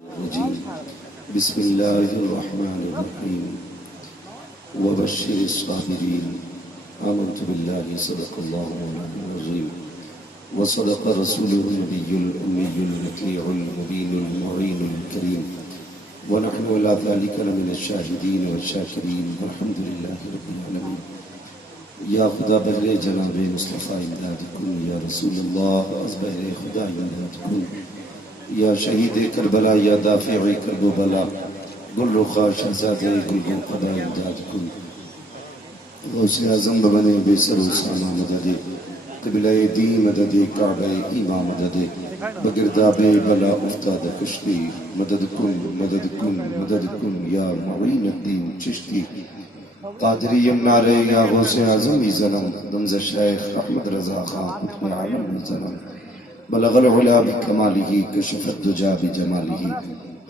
بسم الله الرحمن الرحيم وبشر الصابرين آمنت بالله صدق الله مولانا العظيم وصدق رسوله النبي الأمي المطيع المبين المعين الكريم ونحن على ذلك لمن الشاهدين والشاكرين والحمد لله رب العالمين یا خدا بہر جناب مصطفیٰ امداد کن یا رسول اللہ از بہر خدا امداد کن یا شہید کربلا یا دافع کرب و بلا گل رخا شہزاد گل قضا امداد کن غوث اعظم بنے بے سر و سامہ مدد قبلہ دی مدد کعبہ ایمہ مدد بگرداب بلا افتاد کشتی مدد کن یا معین الدین چشتی قادری نارے یا غوث اعظم ظلم دنز شیخ احمد رضا خان قطب عالم ظلم بلغ العلا بکمالہ کشف الدجا بجمالہ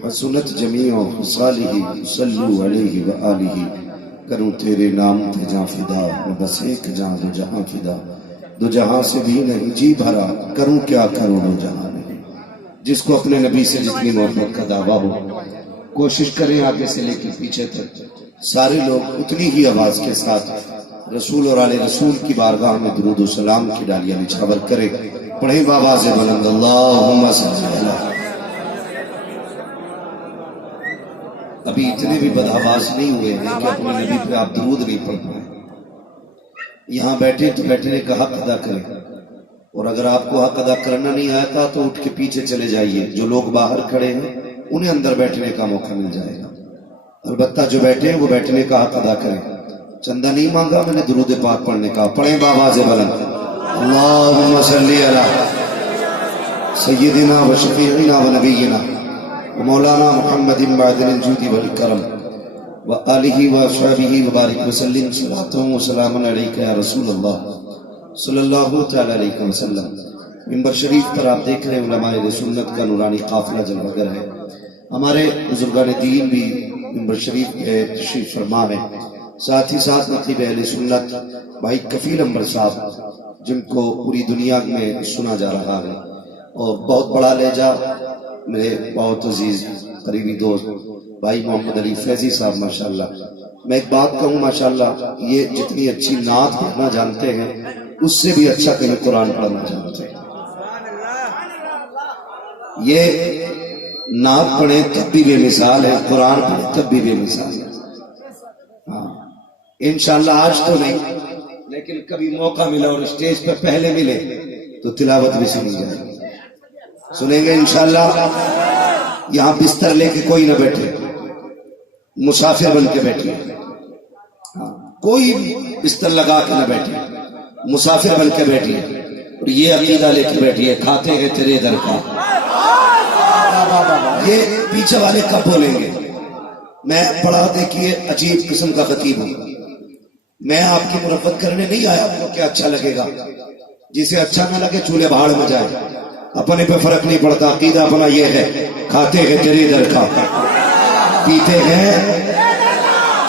حسنت جمیع خصالہ صلو علیہ وآلہ کروں تیرے نام پہ جاں فدا بس ایک جاں دو جہاں فدا دو جہاں سے بھی نہیں جی بھرا کروں کیا کروں دو جہاں نہیں جس کو اپنے نبی سے جتنی محبت کا دعویٰ ہو کوشش کریں آگے سے لے کے پیچھے تک سارے لوگ اتنی ہی آواز کے ساتھ رسول اور آل رسول کی بارگاہ میں درود و سلام کی ڈالیاں نچھاور کریں پڑھیں بآواز بلند اللہم صلی اللہ. ابھی اتنے بھی بدآواز نہیں ہوئے ہیں کہ اپنے نبی پہ آپ درود نہیں پڑھ پائیں. یہاں بیٹھے تو بیٹھنے کا حق ادا کریں اور اگر آپ کو حق ادا کرنا نہیں آتا تو اٹھ کے پیچھے چلے جائیے. جو لوگ باہر کھڑے ہیں انہیں اندر بیٹھنے کا موقع مل جائے گا. البتہ جو بیٹھے ہیں وہ بیٹھنے کا حق ادا کریں. چندہ نہیں مانگا میں نے درود پاک پڑھنے کا. پڑھیں بآواز بلند اللہم صلی علی سیدنا و شفیعنا و نبینا و مولانا محمد معدن الجود والکرم و آلہ و اصحابہ وبارک وسلم صلاة و سلام علیکہ یا رسول اللہ صلی اللہ تعالی علیہ وسلم. منبر شریف پر آپ دیکھ رہے ہیں علماء سنت کا نورانی قافلہ جلوگر ہے. ہمارے بزرگان دین بھی منبر شریف کے تشریف فرما ہے. ساتھ ہی ساتھ نقیب اہل سنت بھائی کفیل انبر صاحب جن کو پوری دنیا میں سنا جا رہا ہے اور بہت بڑا لہجہ میرے بہت عزیز قریبی دوست بھائی محمد علی فیضی صاحب ماشاءاللہ. میں ایک بات کہوں ماشاءاللہ یہ جتنی اچھی نعت پڑھنا جانتے ہیں اس سے بھی اچھا کہیں قرآن پڑھنا جانتے ہیں. یہ نعت پڑھیں تب بھی بے مثال ہے, قرآن پڑھیں تب بھی بے مثال ہے. ہاں انشاءاللہ آج تو نہیں لیکن کبھی موقع ملا اور اسٹیج پر پہلے ملے تو تلاوت بھی سنی جائے گی. سنیں گے انشاءاللہ. یہاں بستر لے کے کوئی نہ بیٹھے, مسافر بن کے بیٹھے. کوئی بستر لگا کے نہ بیٹھے, مسافر بن کے بیٹھے اور یہ عقیدہ لے کے بیٹھے کھاتے ہیں تیرے در کا. یہ پیچھے والے کب بولیں گے؟ میں پڑھا دیکھیے عجیب قسم کا خطیب ہوں. میں آپ کی مرفت کرنے نہیں آیا. آپ کو کیا اچھا لگے گا؟ جسے اچھا نہ لگے چولہے بہاڑ میں جائے. اپنے پہ فرق نہیں پڑتا. عقیدہ اپنا یہ ہے کھاتے ہیں تیرے در کا پیتے ہیں.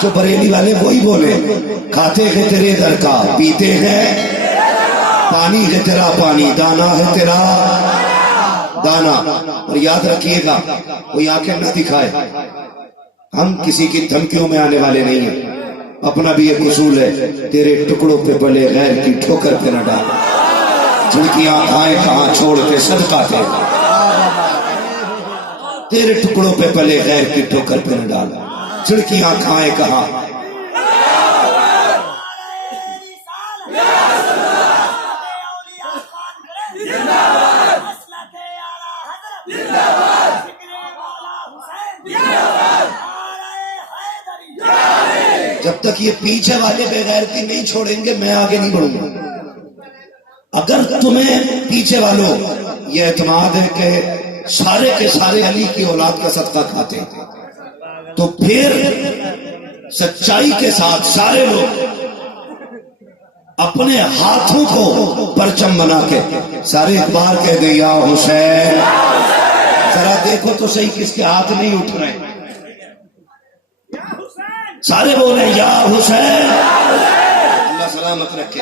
جو بریلی والے وہی بولے کھاتے ہیں تیرے در کا پیتے ہیں. پانی ہے تیرا پانی, دانا ہے تیرا دانا. اور یاد رکھیے گا کوئی آنکھیں نہ دکھائے. ہم کسی کی دھمکیوں میں آنے والے نہیں ہیں. اپنا بھی ایک اصول ہے تیرے ٹکڑوں پہ پلے غیر کی ٹھوکر پہ نہ ڈال. جھڑکیاں کھائیں کہاں چھوڑ کے صدقہ دے. تیرے ٹکڑوں پہ پلے غیر کی ٹھوکر پہ نہ ڈال. جھڑکیاں کھائیں کہاں. جب تک یہ پیچھے والے بے غیرتی نہیں چھوڑیں گے میں آگے نہیں بڑھوں گا. اگر تمہیں پیچھے والوں یہ اعتماد ہے کہ سارے کے سارے علی کی اولاد کا صدقہ کھاتے تو پھر سچائی کے ساتھ سارے لوگ اپنے ہاتھوں کو پرچم بنا کے سارے اخبار کہہ دیں یا حسین. ذرا دیکھو تو صحیح کس کے ہاتھ نہیں اٹھ رہے. سارے بولے یا حسین. اللہ سلامت رکھے.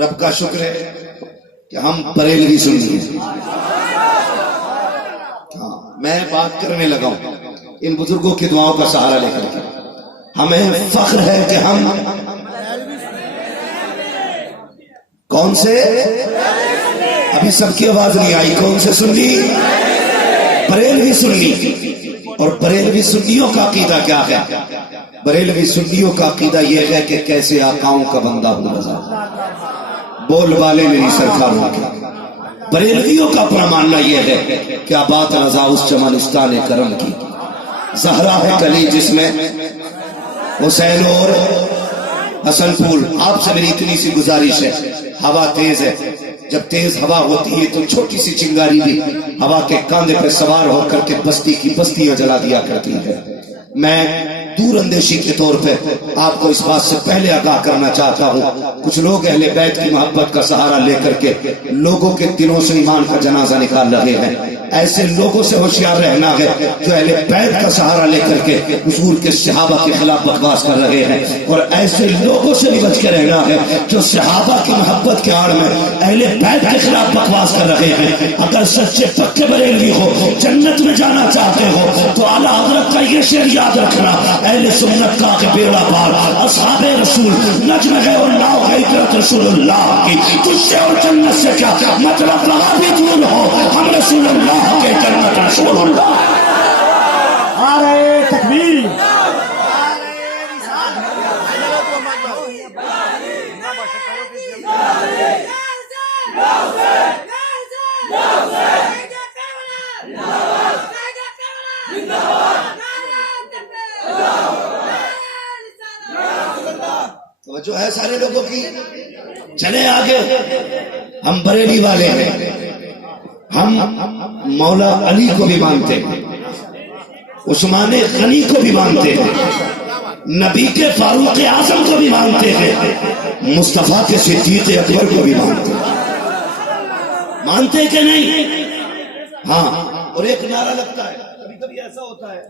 رب کا شکر ہے کہ ہم بریلوی سنی ہاں میں بات کرنے لگا ہوں ان بزرگوں کی دعاؤں کا سہارا لے کر کے. ہمیں فخر ہے کہ ہم کون سے، ابھی سب کی آواز نہیں آئی، کون سے سنی؟ بریلوی سنی. اور بریلوی سنیوں کا عقیدہ کیا ہے؟ بریلوی سنیوں کا عقیدہ یہ ہے کہ کیسے آقاؤں کا بندہ ہوں رضا، بول والے میری سرکاروں کے. بریلویوں کا اپنا ماننا یہ ہے کہ آباد رضا اس چمنستان کرم کی، زہرا ہے کلی جس میں حسین اور حسن پھول. آپ سے میری اتنی سی گزارش ہے، ہوا تیز ہے، جب تیز ہوا ہوتی ہے تو چھوٹی سی چنگاری بھی ہوا کے کاندھے پر سوار ہو کر کے بستی کی بستیاں جلا دیا کرتی ہے. میں دور اندیشی کے طور پہ آپ کو اس بات سے پہلے آگاہ کرنا چاہتا ہوں، کچھ لوگ اہل بیت کی محبت کا سہارا لے کر کے لوگوں کے دلوں سے ایمان کا جنازہ نکال رہے ہیں. ایسے لوگوں سے ہوشیار رہنا ہے جو اہل بیت کا سہارا لے کر کے حضور کے صحابہ کے خلاف بکواس کر رہے ہیں، اور ایسے لوگوں سے بھی بچ کے رہنا ہے جو صحابہ کی محبت کے آڑ میں اہل بیت کے خلاف بکواس کر رہے ہیں. اگر سچے پکے بریلوی ہو، جنت میں جانا چاہتے ہو تو اعلیٰ حضرت کا یہ شعر یاد رکھنا، اہل سنت کا کہ بیڑا پار اصحاب رسول نجم ہے اور ناؤ ہے عطرت رسول اللہ کی. تجھ سے اور جنت سے کیا مطلب وہاں بھی دور ہو، ہم رسول اللہ کے جنت رسول اللہ. نعرہ تکبیر. توجہ ہے سارے لوگوں کی. چلے آگے، ہم بریلی والے ہیں، ہم مولا علی کو بھی مانتے ہیں، عثمان غنی کو بھی مانتے ہیں، نبی کے فاروق اعظم کو بھی مانتے ہیں، مصطفیٰ کے صدیق اکبر کو بھی مانتے ہیں. مانتے کہ نہیں؟ ہاں. اور ایک نعرہ لگتا ہے، کبھی کبھی ایسا ہوتا ہے،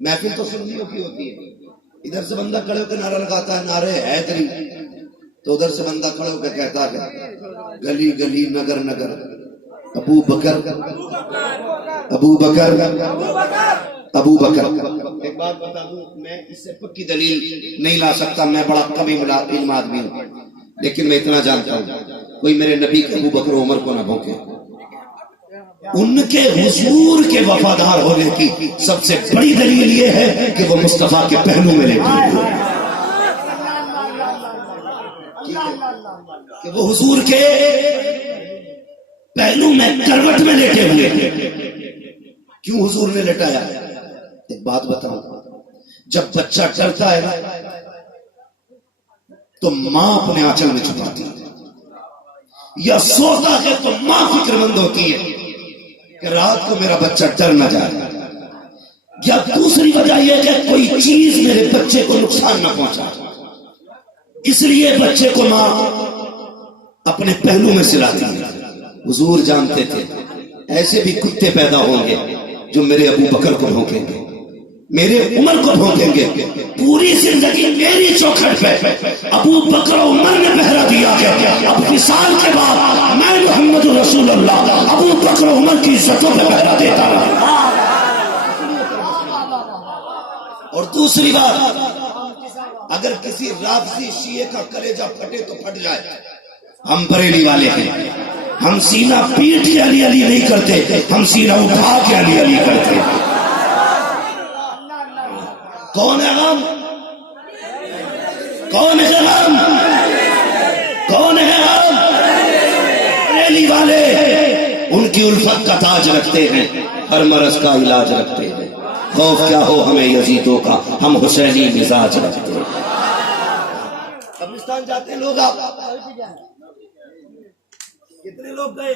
محفل تو سنیوں کی ہوتی ہے، ادھر سے بندہ کھڑے ہو کے نعرہ لگاتا ہے نعرے حیدری، تو ادھر سے بندہ کھڑے ہو کے کہتا ہے گلی گلی نگر نگر ابو بکر ابو بکر ابو بکر. ایک بات بتا دوں، میں اس سے پکی دلیل نہیں لا سکتا، میں بڑا کم علم آدمی ہوں، لیکن میں اتنا جانتا ہوں کوئی میرے نبی کے ابو بکر عمر کو نہ بھونکے. ان کے حضور کے وفادار ہونے کی سب سے بڑی دلیل یہ ہے کہ وہ مصطفیٰ کے پہلو میں لیٹے ہوئے، کہ وہ حضور کے پہلو میں کروٹ میں لیٹے ہوئے. کیوں حضور نے لٹایا؟ ایک بات بتاؤں، جب بچہ ڈرتا ہے تو ماں اپنے آنچل میں چھپاتی ہے، یا سوتا ہے تو ماں فکر مند ہوتی ہے کہ رات کو میرا بچہ ڈر نہ جائے. یا دوسری وجہ یہ کہ کوئی چیز میرے بچے کو نقصان نہ پہنچا، اس لیے بچے کو ماں اپنے پہلو میں سلاتی ہے. حضور جانتے تھے ایسے بھی کتے پیدا ہوں گے جو میرے ابو بکر کو بھونکیں گے، میرے عمر کو بھونکیں گے. پوری زندگی میری چوکھٹ پہ ابو بکر و عمر نے پہرا دیا ہے، اب وصال کے بعد میں محمد رسول اللہ ابو بکر و عمر کی عزتوں پہ پہرا دیتا ہوں. اور دوسری بات، اگر کسی رافضی شیعہ کا کلیجہ پھٹے تو پھٹ جائے. ہم بریلی والے ہیں، ہم سینہ پیٹ کے علی علی نہیں کرتے، ہم سینہ اٹھا کے علی علی کرتے ہیں. کون ہے غم؟ کون ہے غم؟ کون ہے غم؟ بریلی والے ان کی الفت کا تاج رکھتے ہیں، ہر مرض کا علاج رکھتے ہیں. خوف کیا ہو ہمیں یزیدوں کا، ہم حسینی مزاج رکھتے ہیں. قبرستان جاتے ہیں لوگ، آپ کتنے لوگ گئے؟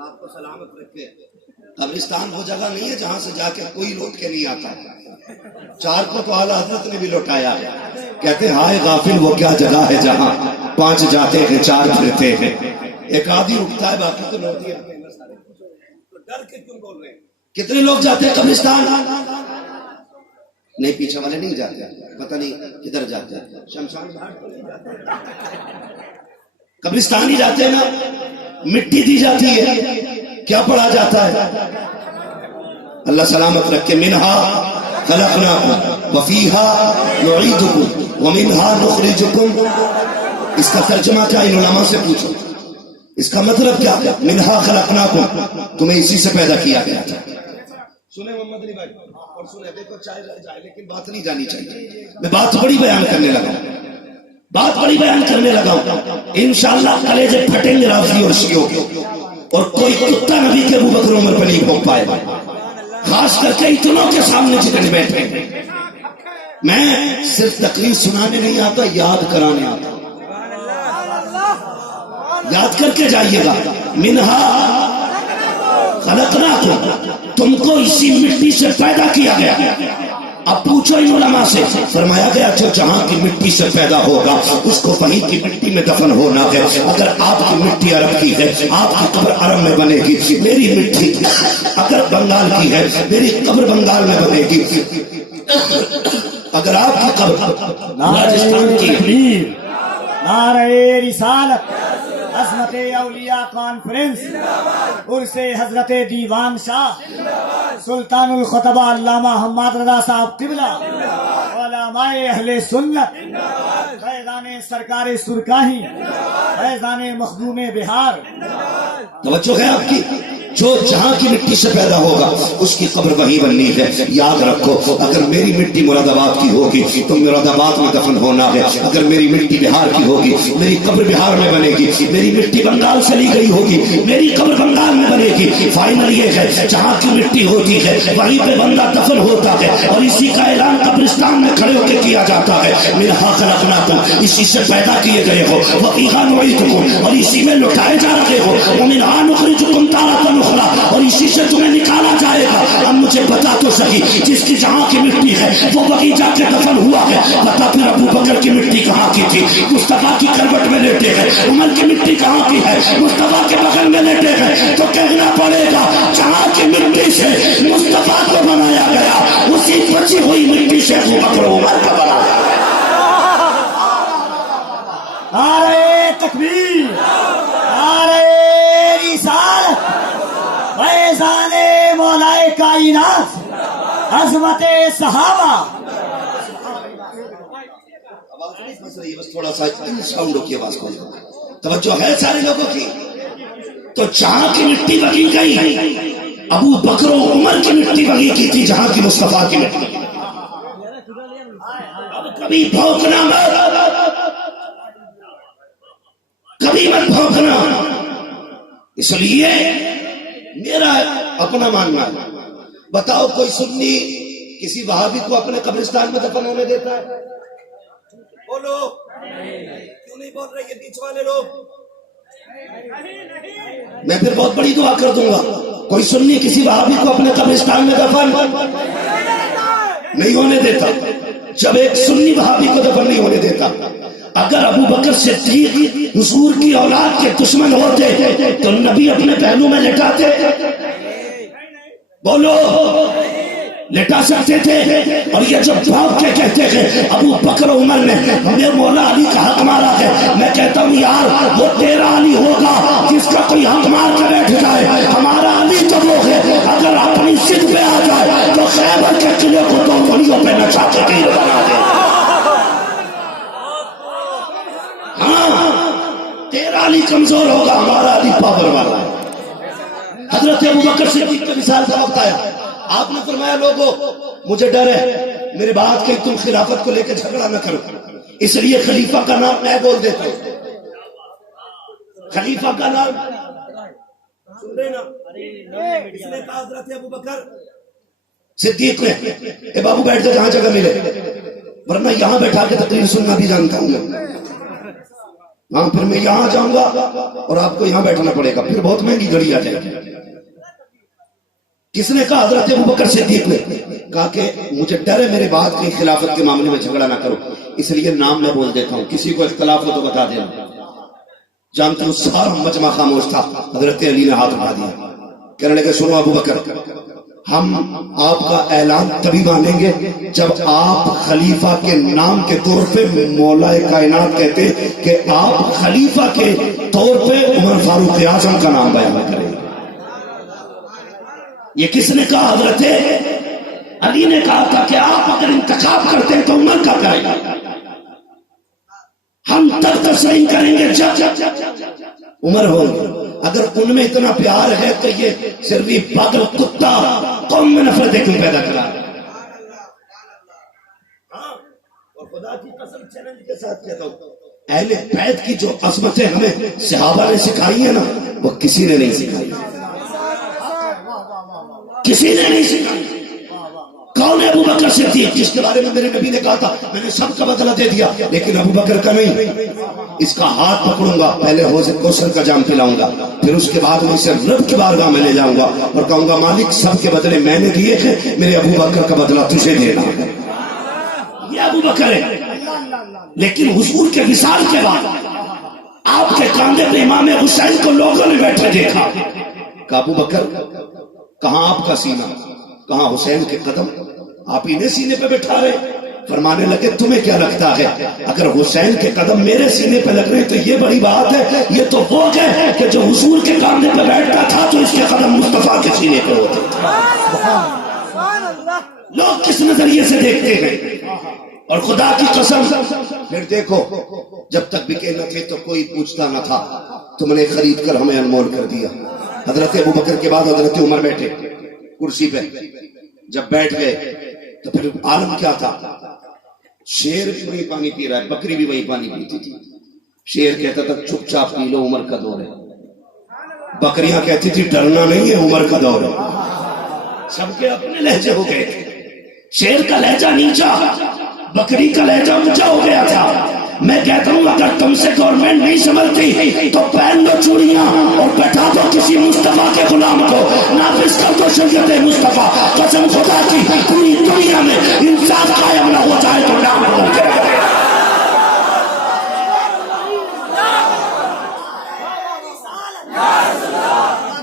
آپ کو سلامت رکھے. قبرستان وہ جگہ نہیں ہے جہاں سے جا کے کوئی لوٹ کے نہیں آتا. 4 کو تو اعلیٰ حضرت نے بھی لوٹایا. کہتے ہیں ہائے غافل وہ کیا جگہ ہے جہاں 5 جاتے ہیں 4 پھرتے ہیں. ایک آدھی رکتا ہے باقی تو لوٹ ہی آتے ہیں. تو ڈر کے کیوں بول رہے ہیں؟ کتنے لوگ جاتے ہیں قبرستان؟ نہیں، پیچھے والے نہیں جاتے، پتہ نہیں کدھر جاتے ہیں، شمشان گھاٹ کو نہیں جاتے، قبرستان ہی جاتے ہیں نا. مٹی دی جاتی ہے، کیا پڑھا جاتا ہے؟ اللہ سلامت رکھے، منہا خلقناکم وفیہا نعیدکم ومنہا نخرجکم. اس کا ترجمہ کیا؟ ان علماء سے پوچھو، اس کا مطلب کیا؟ منہا خلقناکم، تمہیں اسی سے پیدا کیا گیا تھا. سنیں محمد علی بھائی اور سنیں، دیکھو چاہے رہ جائے لیکن بات نہیں جانی چاہیے. میں بات بڑی بیان کرنے لگا ہوں، انشاءاللہ کلیجے پھٹیں گے رافضی اور شیعوں کے، اور کوئی کتا نبی کے ابو بکر عمر پہ نہیں بھونک پائے گا، خاص کر کے اتنوں کے سامنے جتنے بیٹھے. میں صرف تقریر سنانے نہیں آتا، یاد کرانے آتا. یاد کر کے جائیے گا، منہا خلقناکم، تم کو اسی مٹی سے پیدا کیا گیا. اب پوچھو ان علماء سے، فرمایا گیا جو جہاں کی مٹی سے پیدا ہوگا اس کو وہیں کی مٹی میں دفن ہونا ہے. اگر آپ کی مٹی عرب کی ہے آپ کی قبر عرب میں بنے گی، میری مٹی اگر بنگال کی ہے میری قبر بنگال میں بنے گی. اگر آپ کی قبر راجستھان کی ہے. نعرہ رسالت، عظمت اولیاء کانفرنس، عرس حضرت دیوان شاہ سلطان الخطبہ علامہ حماد رضا صاحب قبلہ، علماء اہل سنت، فیضان سرکار سرکاہی، فیضان مخدوم بہار. توجہ ہے آپ کی، جو جہاں کی مٹی سے پیدا ہوگا اس کی قبر وہی بننی ہے. یاد رکھو، اگر میری مٹی مراد آباد کی ہوگی تو مراد آباد میں دفن ہونا ہے. اگر میری مٹی بہار کی ہوگی میری قبر بہار میں بنے گی. میری مٹی بنگال سے لی گئی ہوگی میری قبر بنگال میں بنے گی. فائنل یہ ہے، جہاں کی مٹی ہوتی ہے وہیں پہ بندہ دفن ہوتا ہے، اور اسی کا اعلان قبرستان میں کھڑے ہو کے کیا جاتا ہے، منہا خلقناکم، اسی سے پیدا کیے گئے ہو، وفیہا نعیدکم، اور اسی میں لٹائے جا رہے ہو، ومنہا نخرجکم تارۃ اخری، اور اسی سے تمہیں نکالا جائے گا. اب مجھے بتا تو صحیح، جس کی جہاں کی مٹی ہے وہ وہیں جا کے دفن ہوا ہے. بتا پھر ابو بکر کی مٹی کہاں کی تھی؟ مصطفیٰ کی کروٹ میں لیٹے ہیں. عمر کی مٹی کہاں کی ہے؟ مصطفیٰ کے بغل میں لیٹے ہیں. تو کہنا پڑے گا جہاں کی مٹی سے مصطفیٰ کو بنایا گیا اسی بچی ہوئی مٹی سے ابو بکر عمر کو بنایا گیا. نعرہ تکبیر، نعرہ رسالت، فیضان مولائے کائنات، عظمت صحابہ. بس تھوڑا سا ساؤنڈ کی آواز کو توجہ ہے سارے لوگوں کی. تو جہاں کی مٹی بگی گئی ابو بکر و عمر کی مٹی بگی کی تھی، جہاں کی مصطفیٰ کی مٹی. اب کبھی بھونکنا مت، کبھی مت بھونکنا. اس لیے میرا اپنا ماننا ہے. بتاؤ کوئی سنی کسی وہابی کو اپنے قبرستان میں دفن ہونے دیتا ہے؟ بولو، کیوں نہیں بول رہے یہ بیچ والے لوگ؟ میں پھر بہت بڑی دعا کر دوں گا. کوئی سنی کسی وہابی کو اپنے قبرستان میں دفن نہیں ہونے دیتا. جب ایک سنی وہابی کو دفن نہیں ہونے دیتا، اگر ابو بکر صدیق حضور کی اولاد کے دشمن ہوتے تو نبی اپنے پہلو میں لٹاتے؟ بولو، لٹا سکتے تھے؟ اور یہ جب بھاگ کے کہتے ہیں ابو بکر عمر نے ہمیں مولا علی کا حق مارا ہے، میں کہتا ہوں یار وہ تیرا علی ہوگا جس کا کوئی حق مار کے بیٹھ جائے. ہمارا علی تو وہ ہے اگر اپنی ضد پہ آ جائے تو خیبر کے قلعے کو تو انگلیوں پہ نچا کے تیر بنا دے. ہاں، تیرا علی کمزور ہوگا، ہمارا علی پاور والا ہے. حضرت ابو بکر صدیق کے مثال کا وقت آیا، آپ نے فرمایا لوگوں مجھے ڈر ہے میرے بات کہ تم خلافت کو لے کے جھگڑا نہ کرو، اس لیے خلیفہ کا نام میں بول دیتا ہوں. خلیفہ کا نام سن رہے نا؟ اس نے کہا حضرت ابو بکر صدیق نے، اے بابو بیٹھ جا جہاں جگہ ملے، ورنہ یہاں بیٹھا کے تقریر سننا بھی جانتا ہوں میں. ہاں، پھر میں یہاں جاؤں گا اور آپ کو یہاں بیٹھنا پڑے گا، پھر بہت مہنگی گھڑی آ جائے گی. کس نے کہا؟ حضرت ابو بکر صدیق نے کہا کہ مجھے ڈر ہے میرے بعد کی خلافت کے معاملے میں جھگڑا نہ کرو، اس لیے نام میں بول دیتا ہوں، کسی کو اختلاف ہو تو بتا دینا. جانتے ہو سارا مجمع خاموش تھا. حضرت علی نے ہاتھ اٹھا دیا، کہنے لگے سنو ابو بکر، ہم آپ کا اعلان تبھی مانیں گے جب آپ خلیفہ کے نام کے طور پہ مولا کائنات کہتے کہ آپ خلیفہ کے طور پہ عمر فاروق اعظم کا نام بیان کریں. یہ کس نے کہا؟ حضرت علی نے کہا تھا کہ آپ اگر انتخاب کرتے ہیں تو عمر کا کریں گے، ہم تب تسلیم کریں گے جب عمر ہو۔ اگر ان میں اتنا پیار ہے تو یہ صرف پاگل کتا قوم میں نفرت کیوں پیدا کرا؟ اور خدا کی قسم چیلنج کے ساتھ کہتا ہوں، اہل بیت کی جو عظمتیں ہمیں صحابہ نے سکھائی ہیں نا، وہ کسی نے نہیں سکھائی، کسی نے نہیں سکھائی۔ کون ہے؟ ابو بکر صدیق، جس کے بارے میں میرے نبی نے کہا تھا میں نے سب کا بدلہ دے دیا، لیکن ابو بکر کا نہیں، اس کا ہاتھ پکڑوں گا، پہلے حوض کوثر کا جام پلاؤں گا، پھر اس کے بعد میں اسے رب کی بارگاہ میں لے جاؤں گا اور کہوں گا مالک سب کے بدلے میں نے دیے تھے، میرے ابو بکر کا بدلہ تجھے دینا ہے۔ یہ ابو بکر ہے۔ لیکن حضور کے وصال کے بعد آپ کے کاندھے پہ امام حسین کو لوگوں نے بیٹھے دیکھا، کہ ابو بکر کہاں آپ کا سینہ، کہاں حسین کے قدم، آپ انہیں سینے پہ بٹھا رہے۔ فرمانے لگے تمہیں کیا لگتا ہے اگر حسین کے قدم میرے سینے پہ لگ رہے تو یہ بڑی بات ہے، یہ تو وہ ہے کہ جو حضور کے کاندھے پہ بیٹھتا تھا تو اس کے قدم مصطفیٰ کے سینے پہ ہوتے تھے۔ لوگ کس نظریے سے دیکھتے ہیں؟ اور خدا کی قسم پھر دیکھو، جب تک بکے نہ تھے تو کوئی پوچھتا نہ تھا، تم نے خرید کر ہمیں انمول کر دیا۔ حضرت ابو بکر کے بعد حضرت عمر بیٹھے کرسی پہ، جب بیٹھ گئے تو پھر عالم کیا تھا؟ شیر بھی وہی پانی پی رہا ہے، بکری بھی وہی پانی پیتی تھی۔ شیر کہتا تھا چپ چاپ پی لو، عمر کا دور ہے۔ بکریاں کہتی تھی ڈرنا نہیں ہے، عمر کا دور ہے۔ سب کے اپنے لہجے ہو گئے تھے، شیر کا لہجہ نیچا، بکری کا لہجہ اونچا ہو گیا تھا۔ میں کہتا ہوں اگر تم سے گورنمنٹ نہیں سنبھلتی تو پہن لو چوڑیاں اور بیٹھا دو کسی مصطفیٰ کے غلام کو، نافذ کر دو شریعت مصطفیٰ۔ قسم خدا کی پوری دنیا میں انصاف قائم نہ ہو جائے تو نام ممکن ہے۔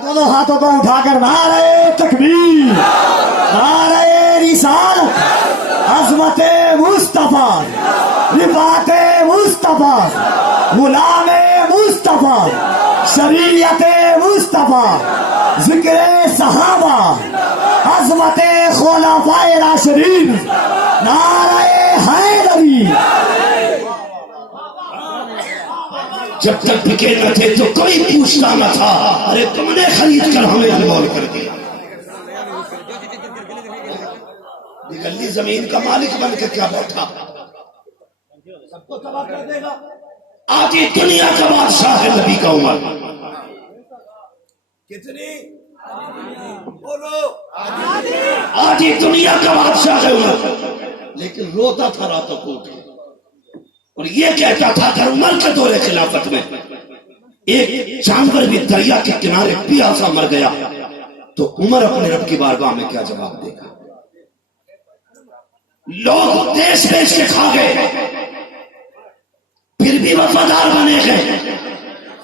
دونوں ہاتھوں کو اٹھا کر نعرہ تکبیر، نعرہ رسالت، عظمت مصطفیٰ، رفعت مصطفیٰ، غلام مصطفیٰ، شریعت مصطفیٰ، ذکر صحابہ، عظمت خلفائے راشدین، نعرہ حیدری۔ جب تک بکے نہ تھے تو کوئی پوچھتا نہ تھا، ارے تم نے خرید کر ہمیں انمول کر دیا۔ گلی زمین کا مالک بن کے کیا بیٹھا، سب کو تباہ کر دے گا۔ آدھی دنیا کا بادشاہ ہے نبی کا عمر۔ کتنی بولو؟ آدھی دنیا کا بادشاہ ہے عمر، لیکن روتا تھا راتوں کو اٹھ کے اور یہ کہتا تھا اگر عمر کے دور خلافت میں ایک جانور بھی دریا کے کنارے پیاسا مر گیا تو عمر اپنے رب کی بارگاہ میں کیا جواب دے گا۔ لوگ دیش بیچ کے کھا گئے، پھر بھی وفادار بنے گئے۔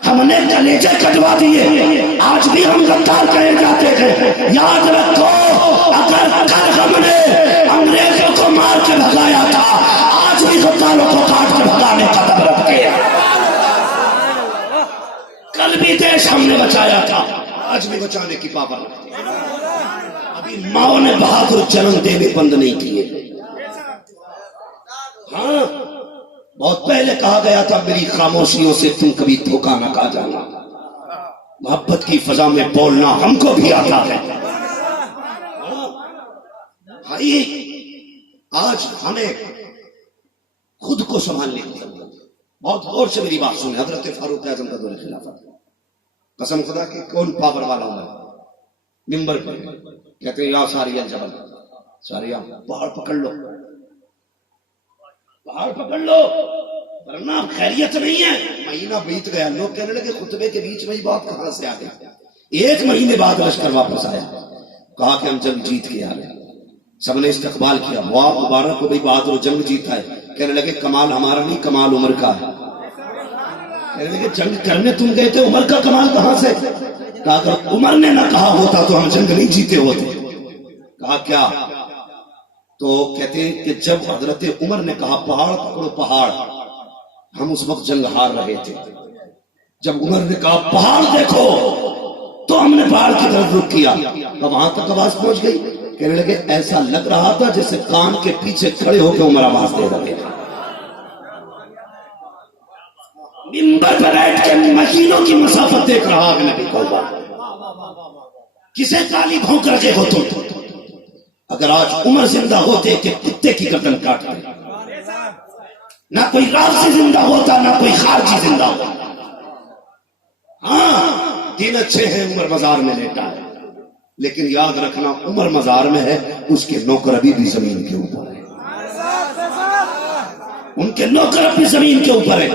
ہم نے کلیجے کٹوا دیے، آج بھی ہم غدار کہے جاتے ہیں۔ یاد رکھو اگر کل ہم نے انگریزوں کو مار کے بھگایا تھا، آج بھی غداروں کو کاٹ کے بھگانے کا دم رکھتے ہیں۔ کل بھی دیش ہم نے بچایا تھا، آج بھی بچانے کی پابند۔ ابھی ماؤں نے بہادر جنم دینے بند نہیں کیے۔ ہاں بہت پہلے کہا گیا تھا میری خاموشیوں سے تم کبھی دھوکہ نہ کھا جانا۔ محبت کی فضا میں بولنا ہم کو بھی آتا ہے۔ بھائی آج ہمیں خود کو سنبھالنے کی ضرورت ہے۔ بہت غور سے میری بات سنیں، حضرت فاروق اعظم کا دور خلافت، قسم خدا کی کون پاور والا ہوں، ممبر پر کہتے ہیں یا ساریہ جبل، ساریہ پہاڑ پکڑ لو، پہاڑ پکڑ لو ورنہ خیریت نہیں ہے۔ مہینہ بیت گیا، لوگ کہنے لگے خطبے کے بیچ میں ہی بات کہاں سے آ گیا۔ ایک مہینے بعد لشکر واپس آیا، کہا کہ ہم جنگ جیت کے آ رہے ہیں۔ سب نے استقبال کیا، واہ مبارک کو بھائی بہادر جنگ جیتا ہے۔ کہنے لگے کمال ہمارا نہیں، کمال عمر کا ہے۔ کہنے لگے جنگ کرنے تم گئے تھے، عمر کا کمال کہاں سے؟ کہا اگر عمر نے نہ کہا ہوتا تو ہم جنگ نہیں جیتے ہوتے۔ کہا کیا؟ تو کہتے ہیں کہ جب حضرت عمر نے کہا پہاڑ پکڑو پہاڑ، ہم اس وقت جنگ ہار رہے تھے۔ جب عمر نے کہا پہاڑ دیکھو تو تو ہم نے پہاڑ کی طرف رخ کیا، تو وہاں تک آواز پہنچ گئی. کہنے لگے ایسا لگ رہا تھا جیسے کان کے پیچھے کھڑے ہو کے عمر آواز دے رہے تھے. منبر پر بیٹھ کے مہینوں کی مسافت دیکھ رہا کہ نبی کو کسے کالی بھونک رکھے ہو تم. اگر آج عمر زندہ ہوتے کہ کتے کی گردن کاٹتے، نہ کوئی رازی زندہ ہوتا نہ کوئی خارجی زندہ ہوتا. ہاں دن اچھے ہیں، عمر مزار میں لیٹا ہے، لیکن یاد رکھنا عمر مزار میں ہے، اس کے نوکر ابھی بھی زمین کے اوپر ہے. ان کے نوکر ابھی زمین کے اوپر ہے.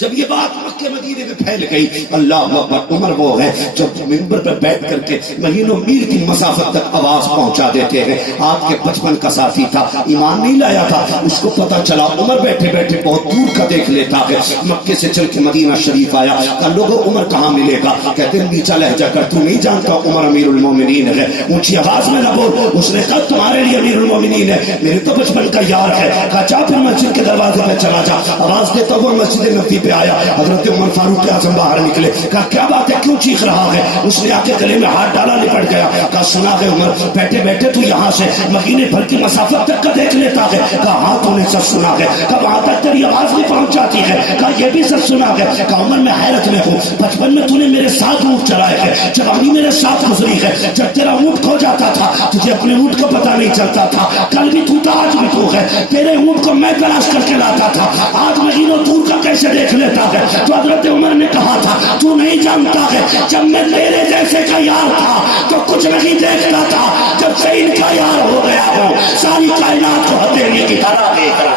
جب یہ بات مکہ مدینے میں پھیل گئی، اللہ اکبر، عمر وہ ہے جب منبر پر بیٹھ کر کے مہینوں میل کی مسافت تک آواز پہنچا دیتے ہیں. آپ کے بچپن کا ساتھی تھا، ایمان نہیں لایا تھا، اس کو پتا چلا عمر بیٹھے بیٹھے بہت دور کا دیکھ لیتا ہے. مکے سے چل کے مدینہ شریف آیا، کہا لوگوں عمر کہاں ملے گا؟ کہتے ہیں نیچا لہجہ کر، تو نہیں جانتا عمر امیر المومنین ہے. اونچی آواز میں نہ بول. اس نے کہا تمہارے لیے امیر المومنین ہے، میرے تو بچپن کا یار ہے. کہا جا پھر مسجد کے دروازے پہ چلا جا. آواز دیتا ہوا مسجد نبوی پہ آیا. حضرت عمر فاروق اعظم باہر نکلے. کہا کیا بات ہے، کیوں چیخ رہا ہے؟ اس نے آ کے گلے میں ہاتھ ڈالا، لپٹ گیا. کہا سنا ہے عمر، بیٹھے بیٹھے تو یہاں سے مہینے بھر کی مسافت تک کا دیکھ لیتا ہے. کہا ہاں تو نے سچ سنا ہے. کہا وہاں تک تیری آواز بھی پہنچ جاتی ہے. کہا یہ بھی سچ سنا ہے. کہا عمر میں حیرت میں ہوں، بچپن میں تو نے میرے ساتھ اونٹ چلائے ہے، جوانی میرے ساتھ گزری ہے. جب تیرا اونٹ کھو جاتا تھا تجھے اپنے اونٹ کا پتہ نہیں چلتا تھا. کل بھی تو تھا، آج بھی تو ہے. تیرے اونٹ کو میں تلاش کر کے لاتا تھا، آج مہینوں دور کا کیسے دیکھ لیتا ہے؟ تو حضرت عمر نے کہا تھا تو نہیں جانتا ہے، جب میں تیرے جیسے کا یار تھا تو کچھ نہیں دیکھتا تھا، جب سے ان کا یار ہو گیا ہوں ساری کائنات کو ہتھیلی کی طرح دیکھ رہا.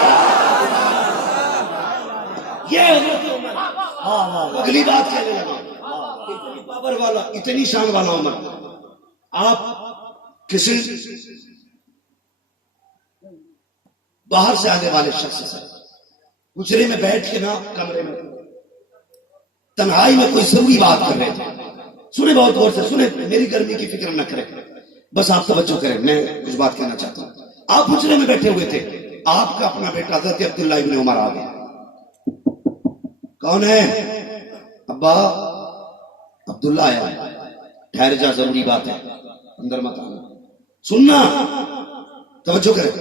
یہ حضرت عمر اگلی بات کہنے لگا. اتنی پاور والا، اتنی شان والا عمر. آپ کسی باہر سے آنے والے شخص سے گجرے میں بیٹھ کے نا کمرے میں تنہائی میں کوئی ضروری بات کر رہے تھے. سنیں بہت غور سے سنیں، میری گرمی کی فکر نہ کریں، بس آپ توجہ کریں، میں کچھ بات کہنا چاہتا ہوں. آپ گجرے میں بیٹھے ہوئے تھے، آپ کا اپنا بیٹا حضرت عبداللہ ابن عمر آ گیا. کون ہے؟ ابا عبداللہ آیا. ٹھہر جا، ضروری بات ہے، اندر مت آنا. سننا، توجہ کریں.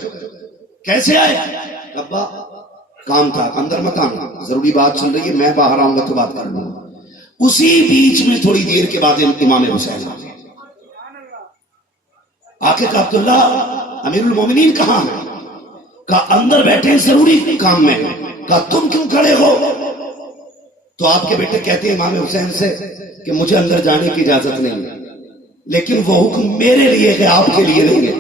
کیسے آئے؟ ابا کام تھا، اندر مت آنا، ضروری بات چل رہی ہے، میں باہر آؤں گا تو بات کر لوں گا. اسی بیچ میں تھوڑی دیر کے بعد امام حسین آ گئے. آکے کہا عبداللہ امیر المومنین کہاں ہے؟ کہا اندر بیٹھے ضروری کام میں. کہا تم کیوں کھڑے ہو؟ تو آپ کے بیٹے کہتے ہیں امام حسین سے کہ مجھے اندر جانے کی اجازت نہیں ہے، لیکن وہ حکم میرے لیے ہے، آپ کے لیے نہیں ہے،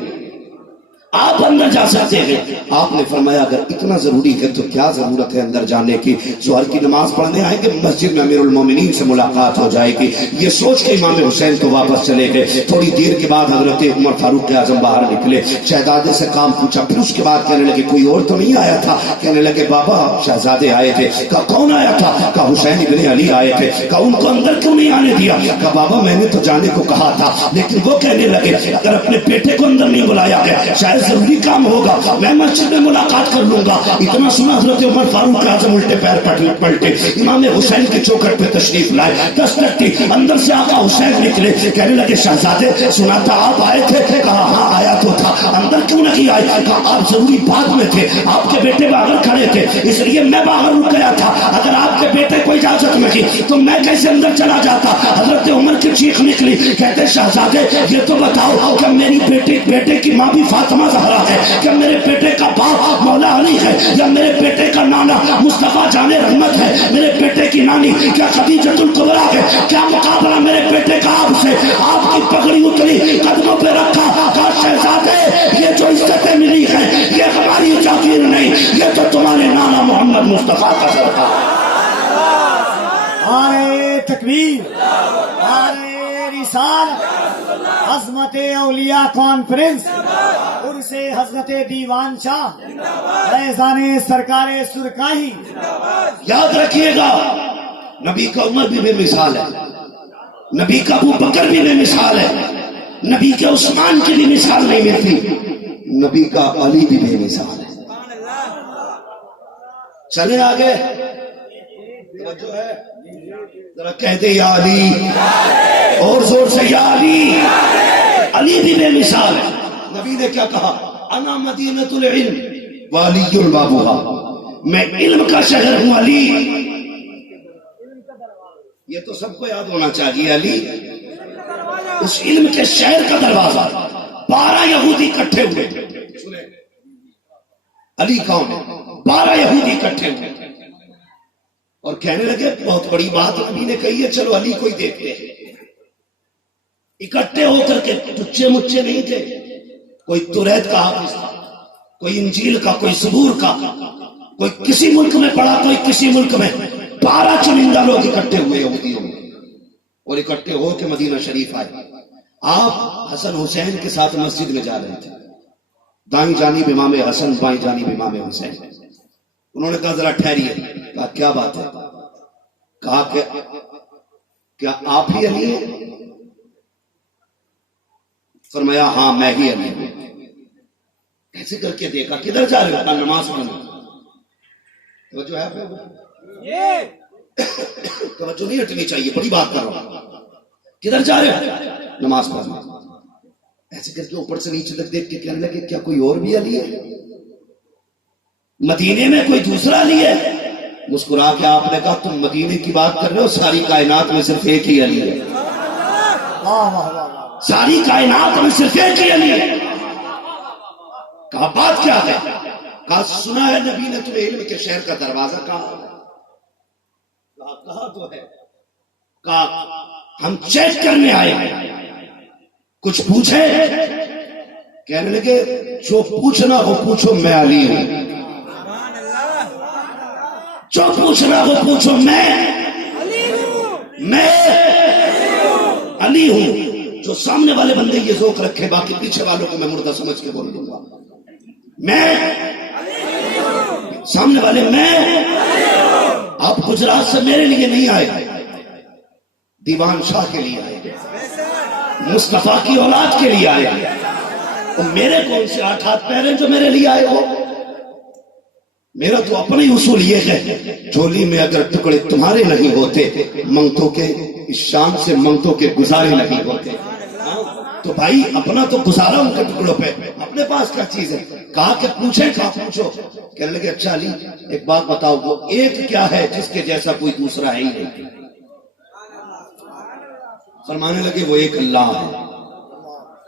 آپ اندر جا سکتے ہیں. آپ نے فرمایا اگر اتنا ضروری ہے تو کیا ضرورت ہے اندر جانے کی؟ ظہر کی نماز پڑھنے آئیں گے، مسجد میں امیر المومنین سے ملاقات ہو جائے گی. یہ سوچ کے امام حسین تو واپس چلے گئے. تھوڑی دیر کے بعد حضرت عمر فاروق اعظم باہر نکلے، شہزادے سے کام پوچھا، پھر اس کے بعد کہنے لگے کوئی اور تو نہیں آیا تھا؟ کہنے لگے بابا شہزادے آئے تھے. کہا کون آیا تھا؟ کہا حسین ابن علی آئے تھے. کہا ان کو اندر کیوں نہیں آنے دیا؟ کہا بابا میں نے تو جانے کو کہا تھا، لیکن وہ کہنے لگے اگر اپنے بیٹے کو اندر نہیں بلایا گیا شاید ضروری کام ہو، میں مسجد میں ملاقات کر لوں گا. اتنا سنا حضرت عمر فاروق اعظم الٹے پیر پلٹے امام حسین کے چوکھٹ پہ تشریف لائے. دستک دی، اندر سے آقا حسین نکلے. کہنے لگے شہزادے سنا تھا آپ آئے تھے؟ کہا ہاں آیا تو تھا، اندر کیوں نہیں آئے؟ کہا آپ ضروری بات میں تھے، آپ کے بیٹے باہر کھڑے تھے اس لیے میں باہر رک گیا تھا. اگر آپ کے بیٹے کو اجازت نہیں تو میں کیسے اندر چلا جاتا؟ حضرت عمر کی چیخ نکلی. کہتے شہزادے یہ تو بتاؤ کہ میری بیٹے کی ماں بھی فاطمہ زہرا ہے، کیا میرے بیٹے کا باپ مولا علی ہے، یا میرے بیٹے کا نانا مصطفیٰ جان رحمت ہے، میرے بیٹے کی نانی کیا خدیجۃ الکبریٰ ہے؟ کیا مقابلہ میرے بیٹے کا آپ سے؟ آپ کی پگڑی اتری، قدموں پہ رکھا، کہا شہزادے یہ جو عزتیں ملی ہیں یہ ہماری جاگیر نہیں، یہ تو تمہارے نانا محمد مصطفیٰ کا صدقہ. نعرہ تکبیر، نعرہ رسالت. عظمت اولیاء کانفرنس عرس حضرت دیوان شاہ فیضان سرکار سرکاہی. یاد رکھیے گا نبی کا عمر بھی بے مثال ہے، نبی کا ابو بکر بھی بے مثال ہے، نبی کے عثمان کی بھی مثال نہیں ملتی، نبی کا علی بھی بے مثال ہے. چلیں آگے، توجہ ہے ذرا کہتے یا علی اور زور سے یا علی. علی بھی بے مثال ہے. نبی نے کیا کہا؟ انا مدینۃ العلم وعلی بابھا، میں علم کا شہر ہوں علی. یہ تو سب کو یاد ہونا چاہیے. علی اس علم کے شہر کا دروازہ. 12 یہودی اکٹھے ہوئے. علی کون ہے؟ 12 یہودی اکٹھے ہوئے اور کہنے لگے بہت بڑی بات نبی نے کہی ہے، چلو علی کو ہی دیکھتے ہیں. اکٹھے ہو کر کے ٹچے مچے نہیں تھے. کوئی توریت کا حافظ تھا، کوئی انجیل کا، کوئی زبور کا، کوئی کسی ملک میں پڑھا، کوئی کسی ملک میں. 12 چنندہ لوگ اکٹھے ہوئے یہودیوں میں اور اکٹھے ہو کے مدینہ شریف آئے. آپ حسن حسین کے ساتھ مسجد میں جا رہے تھے. دائیں جانب امام حسن، بائیں جانب امام حسین. انہوں نے کہا ذرا ٹھہریے. کہا کیا بات ہے؟ کہا کہ کیا آپ ہی علی ہیں؟ فرمایا ہاں میں ہی علی ہوں. ایسے کر کے دیکھا کدھر جا رہے ہو؟ نماز پڑھنا. توجہ ہے توجہ نہیں ہٹنی چاہیے، بڑی بات کر رہا ہوں. کدھر جا رہے ہو؟ نماز پڑھنا. ایسے کر کے اوپر سے نیچے تک دیکھ کے کہنے لگے کیا کوئی اور بھی علی ہے؟ مدینے میں کوئی دوسرا علی ہے؟ مسکرا کے آپ نے کہا تم مدینے کی بات کر رہے ہو، ساری کائنات میں صرف ایک ہی علی ہے. ساری کائنات میں صرف ایک ہی علی ہے. کہا بات کیا ہے؟ کہا سنا ہے نبی نے تمہیں علم کے شہر کا دروازہ کہا. کہا تو ہے. کہا ہم چیک کرنے آئے ہیں، کچھ پوچھے؟ کہنے لگے جو پوچھنا ہو پوچھو، میں علی ہوں. جو پوچھنا ہو پوچھو، میں علی ہوں. جو سامنے والے بندے یہ ذوق رکھے، باقی پیچھے والوں کو میں مردہ سمجھ کے بول دوں گا. میں سامنے والے میں. آپ گجرات سے میرے لیے نہیں آئے، دیوان شاہ کے لیے آئے، مصطفیٰ کی اولاد کے لیے آئے. تو میرے کون سے 8 ہاتھ پیر ہیں جو میرے لیے آئے ہو؟ میرا تو اپنا ہی اصول یہ ہے، جھولی میں اگر ٹکڑے تمہارے نہیں ہوتے، منگتوں کے اس شام سے منگتوں کے گزارے نہیں ہوتے. تو بھائی اپنا تو گزارا ان کے ٹکڑوں پہ، اپنے پاس کیا چیز ہے؟ کہا کہ پوچھیں. کہا پوچھو. کہنے لگے اچھا علی ایک بات بتاؤ، وہ ایک کیا ہے جس کے جیسا کوئی دوسرا ہے ہی نہیں؟ فرمانے لگے وہ ایک اللہ ہے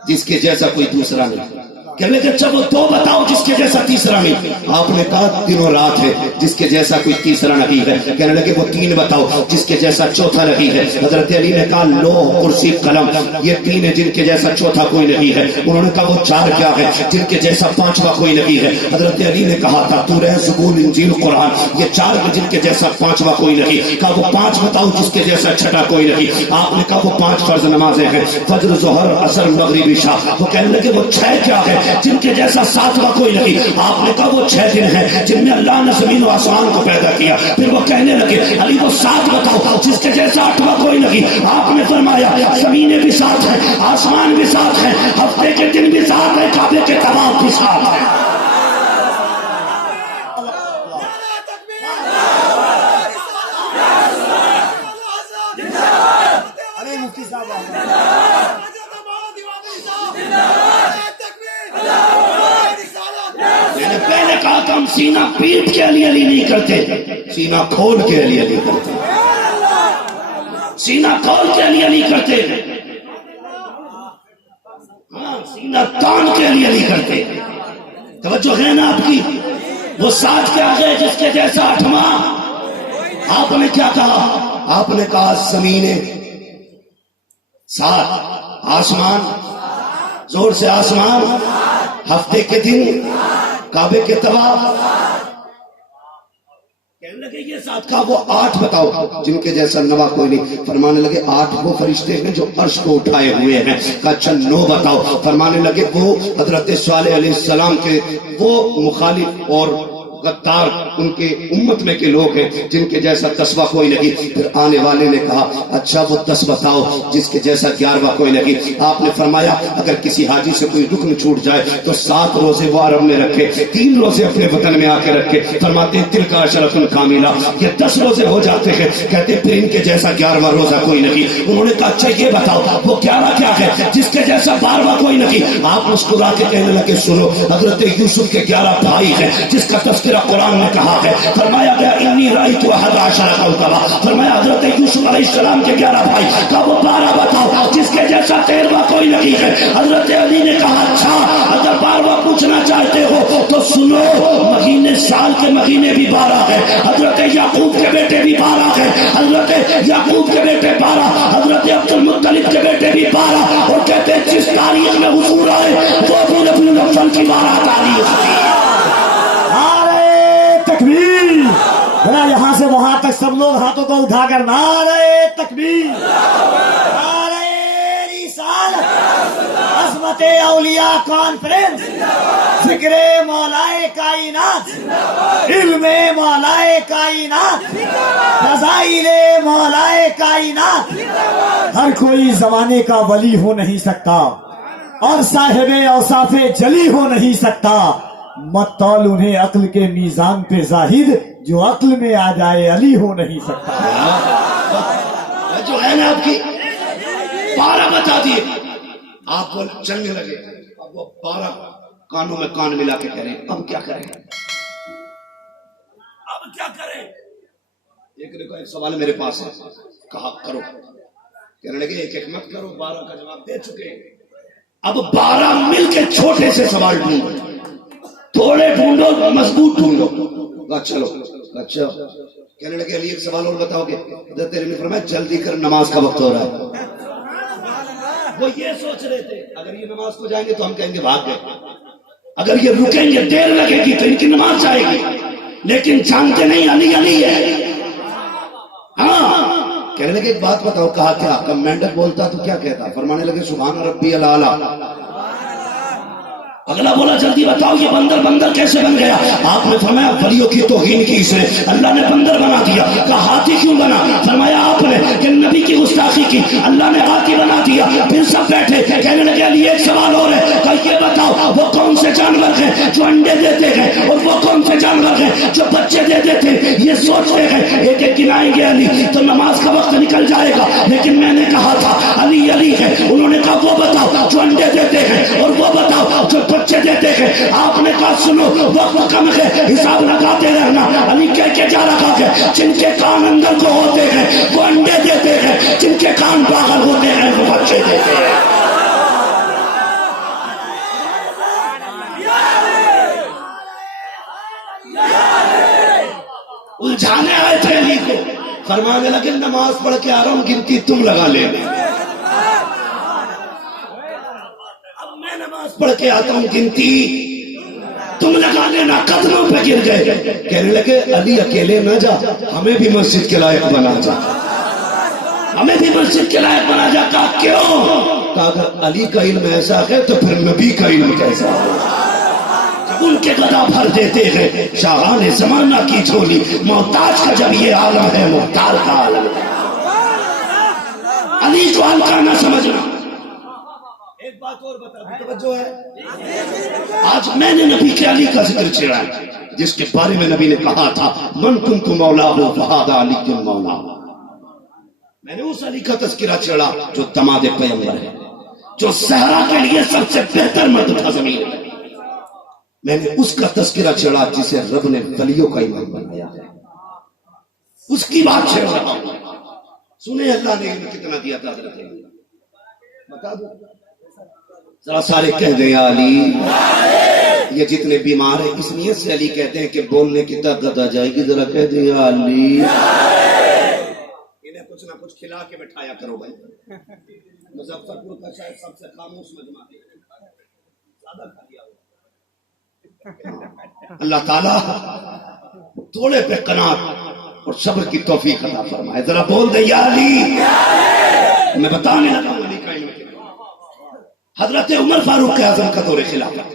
جس کے جیسا کوئی دوسرا نہیں. کہنے لگے اچھا وہ 2 بتاؤ جس کے جیسا تیسرا نہیں. آپ نے کہا دن و رات ہے جس کے جیسا کوئی تیسرا نہیں ہے. کہنے لگے وہ 3 بتاؤ جس کے جیسا چوتھا نہیں ہے. حضرت علی نے کہا لوح کرسی قلم، یہ 3 ہے جن کے جیسا چوتھا کوئی نہیں ہے. انہوں نے کہا وہ 4 کیا ہے جن کے جیسا 5واں کوئی نہیں ہے. حضرت علی نے کہا تھا تورات زبور انجیل قرآن، یہ 4 ہے جن کے جیسا 5واں کوئی نہیں. کہا وہ 5 بتاؤ جس کے جیسا 6واں کوئی نہیں. آپ نے کہا وہ 5 فرض نمازیں ہیں، فجر ظہر عصر مغرب عشاء. وہ کہنے لگے وہ 6 کیا ہے جن کے جیسا 7واں کوئی نہیں. آپ نے کہا وہ 6 دن ہیں جن میں اللہ نے زمین و آسمان کو پیدا کیا. پھر وہ کہنے لگے علی وہ 7 بتاؤ جس کے جیسا 8واں کوئی نہیں. آپ نے فرمایا زمینیں بھی 7 ہیں، آسمان بھی 7 ہیں، ہفتے کے دن بھی 7 ہیں، کعبے کے طواف بھی 7 ہیں. ارے مفتی صاحب میں نے پہلے کہا کہ ہم سینہ پیٹ کے علی علی نہیں کرتے، سینہ کھول کے علی علی کرتے. سینہ کھول کے علی علی کرتے، ہاں سینہ تان کے علی علی کرتے. توجہ ہے نا آپ کی؟ وہ 7 کے آگے جس کے جیسا 8واں. آپ نے کیا کہا؟ آپ نے کہا زمینیں 7، آسمان زور سے آسمان، ہفتے کے دن، کعبے کے طواف. کہنے لگے یہ 7 کا وہ 8 بتاؤ جن کے جیسا 9 کوئی نہیں. فرمانے لگے 8 وہ فرشتے ہیں جو عرش کو اٹھائے ہوئے ہیں. کہا اچھا 9 بتاؤ. فرمانے لگے وہ حضرت صالح علیہ السلام کے وہ مخالف اور غدار ان کے امت میں کے لوگ ہیں جن کے جیسا 10واں کوئی نہیں. پھر آنے والے نے کہا اچھا وہ 10 بتاؤ جس کے جیسا 11واں کوئی نہیں. آپ نے فرمایا اگر کسی حاجی سے کوئی رکن چھوٹ جائے تو 7 روزے وہ عرب میں رکھے, 3 روزے اپنے وطن میں آ کے رکھے. فرماتے ہیں تل کا شرف کاملہ, یہ 10 روزے ہو جاتے ہیں. کہتے پھر ان کے جیسا 11واں روزہ کوئی نہیں. انہوں نے کہا اچھا یہ بتاؤ وہ 11 کیا ہے جس کے جیسا 12واں کوئی نہیں. آپ مسکرا کے کہنے لگے سنو, حضرت یوسف کے 11 بھائی ہیں جس کا تذکرہ قرآن نے کہا ہے. فرمایا گیا انی رأیت 11 کوكبا, فرمایا حضرت یوسف علیہ السلام کے 11 بھائی کا وہ 12 بتاؤ جس کے جیسا 13واں کوئی نہیں ہے. حضرت علی نے کہا اچھا اگر 12واں پوچھنا چاہتے ہو تو سنو, مہینے سال کے مہینے بھی 12 ہے. حضرت یعقوب کے بیٹے بھی 12 ہیں, حضرت یعقوب کے بیٹے 12, حضرت عبد المطلب کے بیٹے بھی 12. اور کہتے ہیں جس تاریخ میں حضور آئے وہ بھی نبی الاکرم کی 12 تاریخ تھی. تکبیر. ذرا یہاں سے وہاں تک سب لوگ ہاتھوں کو اٹھا کر نعرہ تکبیر, نعرہ رسالت, عظمت اولیاء کانفرنس, ذکر مولائے کائنات, علم مولائے کائنات, فضائل مولائے کائنات. ہر کوئی زمانے کا ولی ہو نہیں سکتا اور صاحب اوصاف جلی ہو نہیں سکتا. مت تول انہیں عقل کے میزان پہ زاہد, جو عقل میں آ جائے علی ہو نہیں سکتا. جو ہے نا آپ کی 12 بتا دیے, آپ وہ چلنے لگے. اب وہ 12 کانوں میں کان ملا کے کہہ رہے ہیں اب کیا کریں, اب کیا کریں. ایک سوال میرے پاس ہے, کہا کرو. کہنے لگے ایک مت کرو, 12 کا جواب دے چکے. اب 12 مل کے چھوٹے سے سوال ڈھونڈو, تھوڑے ڈھونڈو مضبوط ڈھونڈو. چلو اچھا. کہنے لگے علی ایک سوال اور بتاؤ گے. حضرت علی نے فرمایا جلدی کر نماز کا وقت ہو رہا ہے. وہ یہ سوچ رہے تھے اگر یہ نماز کو جائیں گے تو ہم کہیں گے بھاگ گئے, اگر یہ رکیں گے دیر لگے گی تو ان کی نماز جائے گی, لیکن جانتے نہیں علی علی ہے. ہاں کہنے لگے ایک بات بتاؤ. کہا کیا, کمانڈر بولتا تو کیا کہتا. فرمانے لگے سبحان ربی الاعلی. اگلا بولا جلدی بتاؤ یہ بندر کیسے بن گیا. آپ نے فرمایا ولیوں کی توہین کی اس نے, اللہ نے بندر بنا دیا. کہا ہاتھی کیوں بنا. فرمایا آپ نے کہ نبی کی گستاخی کی, اللہ نے ہاتھی بنا دیا. پھر سب بیٹھے, کہنے لگے علی ایک سوال اور ہے, کہ یہ بتاؤ وہ کون سے جانور ہیں جو انڈے دیتے ہیں اور وہ کون سے جانور ہیں جو بچے دے دیتے ہیں. یہ سوچتے ہیں ایک ایک گنائیں گے علی تو نماز کا وقت نکل جائے گا, لیکن میں نے کہا تھا علی علی ہے. انہوں نے کہا وہ بتاؤ جو انڈے دیتے ہیں اور وہ بتاؤ جو بچے دیتے ہیں. آپ نے کہا سنو وقت کم ہے, حساب لگاتے رہنا. علی کہہ کے جا رکھا ہے جن کے کان اندر کو ہوتے ہیں وہ انڈے دیتے ہیں, جن کے کان باہر ہوتے ہیں وہ بچے دیتے ہیں. الجھانے آئے تھے علی کو. فرمانے لگے نماز پڑھ کے آ رہا ہوں, گنتی تم لگا لینا. نماز پڑھ کے آتا ہوں, گنتی تم لگا لینا. قدموں پہ گر گئے. کہنے لگے علی اکیلے نہ جا, ہمیں بھی مسجد کے لائق بنا جا, ہمیں بھی مسجد کے لائق بنا جا. کہا کیوں. کہا اگر علی کا علم ایسا ہے تو پھر نبی کا علم کیسا ہے. ان کے گدا بھر دیتے ہیں شاہان زمانہ کی جھولی. محتاج کا جب یہ عالم ہے محتاج کا عالم ہے. علی کو ہلکا نہ سمجھنا. ایک بات اور بتا دوں, توجہ ہے. آج میں نے نبی کے علی کا ذکر چھیڑا ہے جس کے بارے میں نبی نے کہا تھا من کنت مولا ہو فہذا علی مولا. میں نے اس علی کا تذکرہ چھیڑا جو دماد پیغمبر ہے, جو صحرا کے لیے سب سے بہتر مرد تھا زمین میں. میں نے اس کا تذکرہ چھیڑا جسے رب نے ولیوں کا امام بنایا ہے. اس کی بات چھیڑ رہا ہوں. سنیں اللہ نے علم کتنا دیا تھا حضرت علی. بتا دو ذرا سارے کہہ دیں علی. یہ جتنے بیمار ہیں اس نیت سے علی کہتے ہیں کہ بولنے کی طاقت آ جائے گی. ذرا کہہ دیں علی. انہیں کچھ نہ کچھ کھلا کے بٹھایا کرو بھائی. مظفر پور کا شاید سب سے خاموش مجمع ہے, زیادہ کھا لیا. اللہ تعالیٰ تھوڑے پہ قناعت اور صبر کی توفیق عطا فرمائے. ذرا بول دیں یا علی. میں بتانے لگا ہوں علی کا علم. حضرت عمر فاروق اعظم کا دور خلافت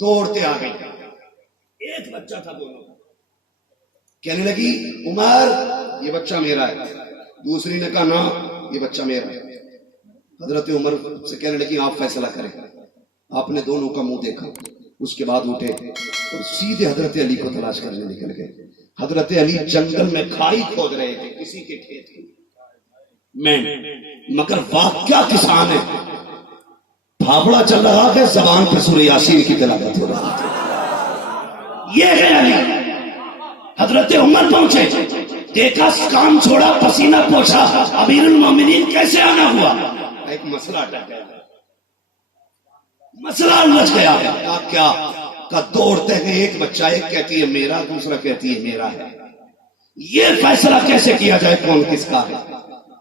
دوڑتے آ گئی. ایک بچہ تھا دونوں. کہنے لگی عمر یہ بچہ میرا ہے. دوسری نے کہا نا یہ بچہ میرا ہے. حضرت عمر سے کہنے لگی آپ فیصلہ کریں. آپ نے دونوں کا منہ دیکھا, اس کے بعد اٹھے اور سیدھے حضرت علی کو تلاش کرنے نکل گئے. حضرت علی جنگل میں کھائی کھود رہے تھے کسی کے کھیت میں, مگر واقعہ کسان ہے. پھاپڑا چل رہا ہے, زبان پر سورہ یاسین کی تلاوت ہو رہی ہے. یہ ہے علی. حضرت عمر پہنچے, دیکھا کام چھوڑا, پسینہ پوچھا, امیر المومنین کیسے آنا ہوا؟ ایک مسئلہ اٹک گیا, مسئلہ الجھ گیا. کیا کہ دوڑتے ہیں, ایک بچہ ایک کہتی ہے میرا, دوسرا کہتی ہے میرا ہے. یہ فیصلہ کیسے کیا جائے کون کس کا ہے؟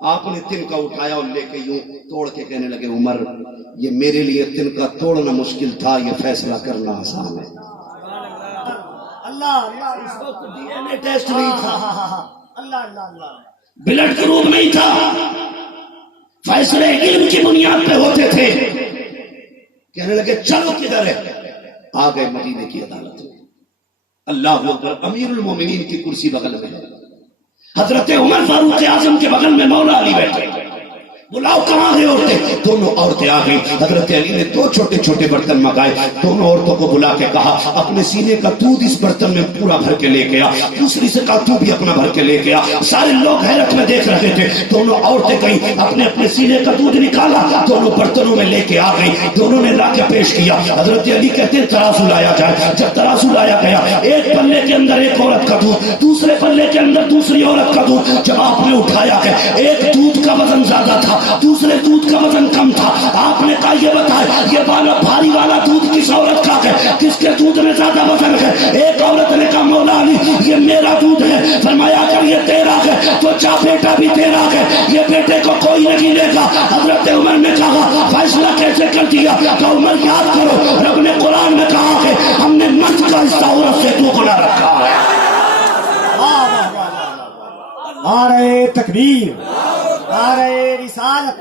آپ نے تن کا اٹھایا اور لے کے یوں توڑ کے کہنے لگے عمر یہ میرے لیے تن کا توڑنا مشکل تھا, یہ فیصلہ کرنا آسان ہے. اللہ اس وقت ڈی این اے ٹیسٹ نہیں تھا, اللہ اللہ اللہ, بلڈ گروپ نہیں تھا, فیصلے علم کی بنیاد پہ ہوتے تھے. کہنے لگے چلو کدھر ہے؟ آ گئے مدینے کی عدالت میں. اللہ اکبر. امیر المومنین کی کرسی بغل میں ہے, حضرت عمر فاروق اعظم کے بغل میں مولا علی بیٹھے. بلاؤ کہاں ہے عورتیں؟ دونوں عورتیں آ گئی. حضرت علی نے دو چھوٹے چھوٹے برتن منگائے, دونوں عورتوں کو بلا کے کہا اپنے سینے کا دودھ اس برتن میں پورا بھر کے لے کے آ. دوسری سے کہا تو بھی اپنا بھر کے لے کے آ. سارے لوگ حیرت میں دیکھ رہے تھے. دونوں عورتیں گئیں, اپنے اپنے سینے کا دودھ نکالا, دونوں برتنوں میں لے کے آ گئی. دونوں نے لا کے پیش کیا. حضرت علی کہتے ہیں ترازو لایا جائے. جب ترازو لایا گیا, ایک پلے کے اندر ایک عورت کا دودھ, دوسرے پلے کے اندر دوسری عورت کا دودھ. جب آپ نے اٹھایا ہے, ایک دودھ کا وزن زیادہ تھا, دوسرے دودھ کا وزن کم تھا. آپ نے کہا یہ بتائے یہ والا بھاری والا دودھ کس عورت کا ہے, کس کے دودھ میں زیادہ وزن ہے؟ ایک عورت نے کہا مولا علی یہ میرا دودھ ہے. فرمایا اگر یہ تیرا ہے تو چا بیٹا بھی تیرا ہے, یہ بیٹے کو کوئی نہیں لے گا. حضرت عمر نے کہا فیصلہ کیسے کر دیا؟ کہ عمر یاد کرو رب نے قرآن میں کہا ہے ہم نے مرد کا حصہ عورت سے دوگنا رکھا ہے. نعرہ تکبیر, نعرہ رسالت,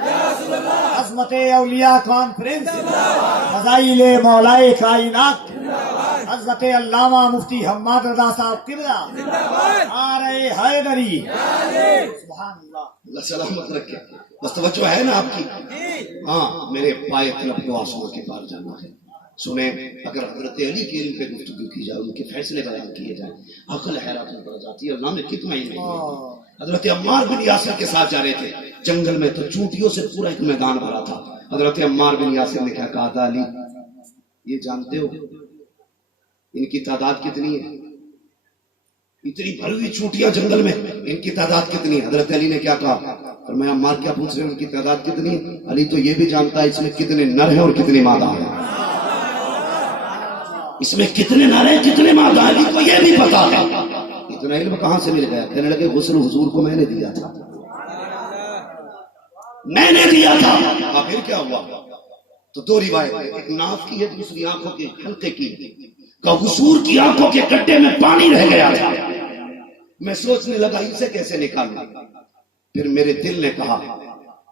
عظمت اولیاء کانفرنس, فضائل مولائے کائنات, حضرت علامہ مفتی حماد رضا صاحب قبلہ, نعرہ حیدری. سبحان اللہ, اللہ سلامت رکھے. بس توجہ ہے نا آپ کی؟ ہاں, میرے پائے طلب کو آسمان کے پار جانا ہے. سنیں, اگر حضرت علی کے علم پہ گفتگو کی جائے, ان کے فیصلے بیان کیے جائیں, عقل حیرت میں پڑ جاتی ہے. اللہ نے کتنا علم دیا. حضرت عمار بن یاسر کے ساتھ جا رہے تھے جنگل میں, تو چونٹیوں سے پورا ایک میدان بھرا تھا. حضرت عمار بن یاسر نے کیا کہا تھا, علی یہ جانتے ہو ان کی تعداد کتنی ہے؟ اتنی بھری ہوئی چونٹیاں جنگل میں, ان کی تعداد کتنی ہے؟ حضرت علی نے کیا کہا؟ فرمایا عمار کیا پوچھ رہے ہیں ان کی تعداد کتنی ہے؟ علی تو یہ بھی جانتا ہے اس میں کتنے نر ہیں اور کتنے مادہ ہیں. اس میں کتنے نر ہیں کتنے مادہ ہیں, علی کو یہ بھی پتا ہے. اتنا علم کہاں سے مل گیا؟ کہنے لگے غسل حضور کو میں نے دیا تھا, میں نے دیا تھا. آخر کیا ہوا؟ تو دو روایت, ایک ناف کی ہے, دوسری آنکھوں کے حلقے کی. کہ حضور کی آنکھوں کے گڈھے میں پانی رہ گیا تھا. میں سوچنے لگا ان سے کیسے نکالوں. پھر میرے دل نے کہا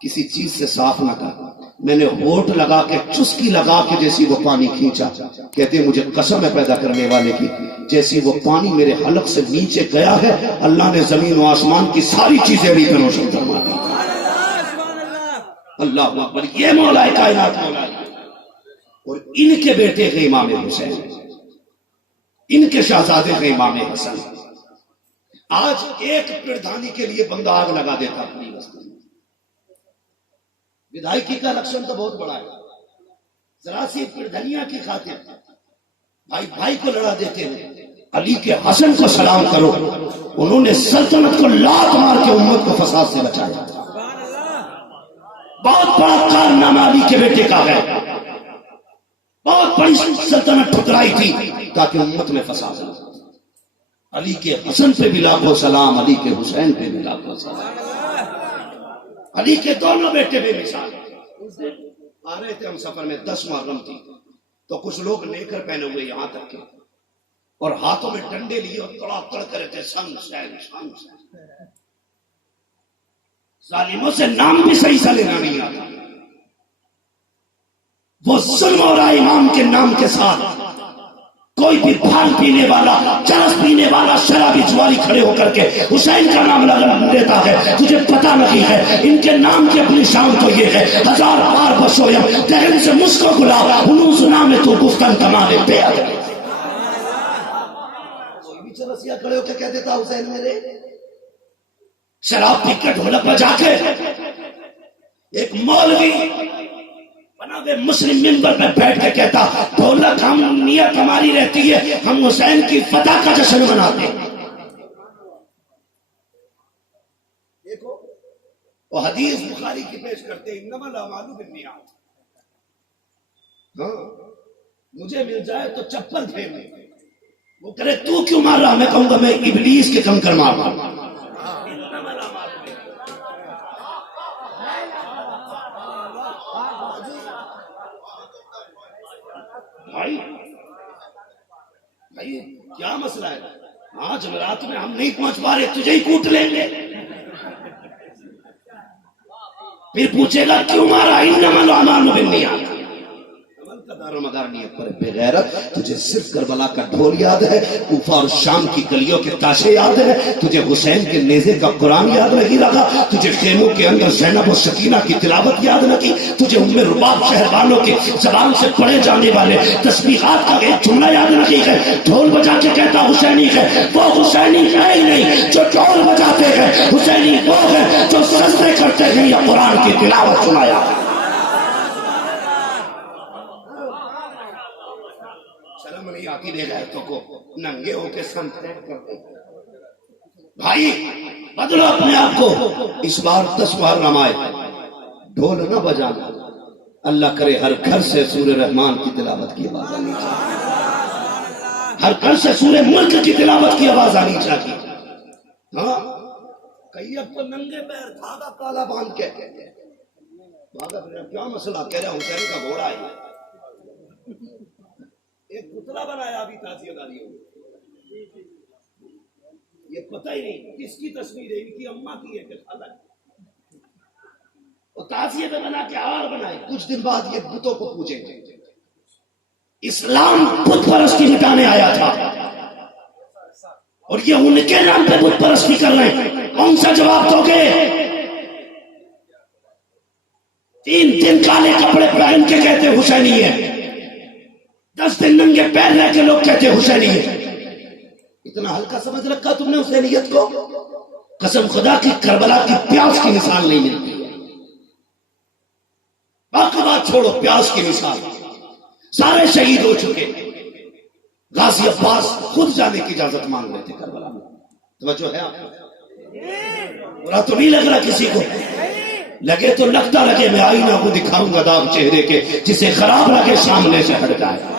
کسی چیز سے صاف نہ کر. میں نے ہونٹ لگا کے چسکی لگا کے جیسی وہ پانی کھینچا. کہتے ہیں مجھے قسم ہے پیدا کرنے والے کی, جیسی وہ پانی میرے حلق سے نیچے گیا ہے, اللہ نے زمین و آسمان کی ساری چیزیں علی پہ روشن فرما دی. اللہ اکبر. یہ مولا کائنات مولا, اور ان کے بیٹے ہیں امام حسین, ان کے شہزادے ہیں امام حسن. آج ایک پردھانی کے لیے بندہ آگ لگا دیتا اپنی بستی میں. ودھائکی کا الیکشن تو بہت بڑا ہے, ذرا سی پردھنیا کی خاطر بھائی بھائی کو لڑا دیتے ہیں. علی کے حسن کو سلام کرو, انہوں نے سلطنت کو لات مار کے امت کو فساد سے بچایا. بہت بڑا کارنامہ علی کے بیٹے کا ہے. بہت بڑی سلطنت ٹھکرائی تھی تاکہ امت میں فساد نہ. علی کے حسن پہ بھی لاکھوں سلام, علی کے حسین پہ بھی لاکھوں سلام. علی کے دونوں بیٹے بے مثال. آ رہے تھے ہم سفر میں, 10 محرم تھی, تو کچھ لوگ لے کر پہنے ہوئے یہاں تک کے, اور ہاتھوں میں ڈنڈے لیے اور تڑا تڑ کرے تھے سن سین سن سین. ظالموں سے نام بھی صحیح سے لینا نہیں آتا. وہ ظلم اور امام کے نام کے ساتھ کوئی بھی بھانگ پینے والا، چرس پینے والا، شرابی جواری کھڑے ہو کر کے حسین کا نام لیتا ہے، تجھے پتہ نہیں ہے ان کے نام کی اپنی شان تو یہ ہے، 1000 بار بسویم دہن سے مجھ کو گلا انہوں سنا میں تو گفتن کمانے پہ آ گئے۔ کوئی بھی چرسیا کھڑے ہو کے کہہ دیتا حسین میرے، شراب پی کے ڈھولک بجا کے ایک مولوی بنابے مسلم ممبر پہ بیٹھ کے کہتا ڈھولک ہم نیت ہماری رہتی ہے ہم حسین کی فتح کا جشن مناتے ہیں۔ دیکھو وہ حدیث بخاری کی پیش کرتے ہیں انما الاعمال بالنیات، ہاں مجھے مل جائے تو چپل پھیر لیں، وہ کرے تو کیوں مار رہا، میں کہوں گا میں ابلیس کے کنکر مار رہا۔ بھائی کیا مسئلہ ہے، ہاں جمعرات میں ہم نہیں پہنچ پا رہے تجھے ہی کوٹ لیں گے، پھر پوچھے گا کیوں مارا، انما الاعمال بالنیات، عمل کا دار و مدار نیت پر بے غیرت۔ تجھے صرف کربلا کا ڈھول یاد ہے، کوفہ اور شام کی گلیوں کے تاشے یاد ہے، تجھے حسین کے نیزے کا قرآن یاد نہیں رہا، تجھے خیموں کے اندر زینب و سکینہ کی تلاوت یاد نہ کی، تجھے ام رباب شہربانوں کی زبان سے پڑھے جانے والے تسبیحات کا ایک جملہ یاد نہیں ہے، ڈھول بجا کے کہتا حسینی ہے، وہ حسینی ہے ہی نہیں جو ڈھول بجاتے ہیں، حسینی وہ ہے جو سجدے کرتے ہیں یا قرآن کی تلاوت سنایا۔ شرم نہیں آتی بے غیرتوں کو ننگے ہو کے سن کرتے۔ بھائی بدلو اپنے آپ کو، اس بار 10 محرم آئے، ڈھول نہ بجانا، اللہ کرے ہر گھر سے سورہ رحمان کی تلاوت کی آواز آنی چاہیے، ہر گھر سے سورہ ملک کی تلاوت کی آواز آنی چاہیے۔ ہاں کئی اب تو ننگے پیر دھاگا کالا باندھ کے بھاگا پھر کیا مسئلہ، کہہ رہا حسین کا گھوڑا ہے، ایک پتلا بنایا ابھی تعزیہ داریوں میں، یہ پتہ ہی نہیں کس کی تصویر ہے، ان کی اماں کی ہے کہ خالہ ہے، اور تعزیہ پہ بنا کے ہار بنائے، کچھ دن بعد یہ بتوں کو پوجیں گے۔ اسلام بت پرستی مٹانے آیا تھا اور یہ ان کے نام پہ بت پرستی کر رہے ہیں، کون سا جواب دو گے؟ 3 دن کالے کپڑے پہن کے کہتے حسینی ہے، 10 دن ننگے پیر رہ کے لوگ کہتے حسینی ہے۔ اتنا ہلکا سمجھ رکھا تم نے حسینیت کو، قسم خدا کی کربلا کی پیاس کی مثال نہیں ملتی، باقی بات چھوڑو، پیاس کی مثال، سارے شہید ہو چکے، غازی عباس خود جانے کی اجازت مانگ رہے تھے کربلا میں، توجہ ہے آپ کو؟ برا تو نہیں لگ رہا کسی کو، لگے تو لگتا لگے، میں آئینہ کو دکھاؤں گا داغ چہرے کے، جسے خراب لگے سامنے سے ہٹ جائے،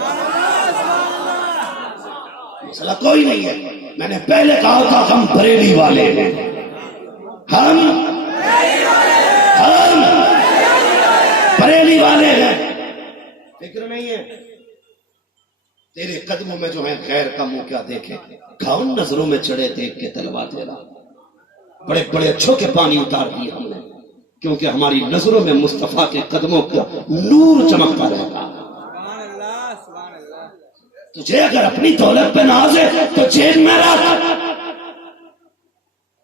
مسئلہ کوئی نہیں ہے۔ میں نے پہلے کہا تھا ہم بریلی والے ہیں، ہم بریلی والے ہیں، فکر نہیں ہے تیرے قدموں میں جو ہے خیر کا منہ کیا دیکھے، کھاؤن نظروں میں چڑھے دیکھ کے تلوا تیرا، بڑے بڑے اچھوں کے پانی اتار دیے ہم نے، کیونکہ ہماری نظروں میں مصطفیٰ کے قدموں کا نور چمکتا رہتا۔ تجھے اگر اپنی دولت پہ ناز ہے تو جیب میں رکھ،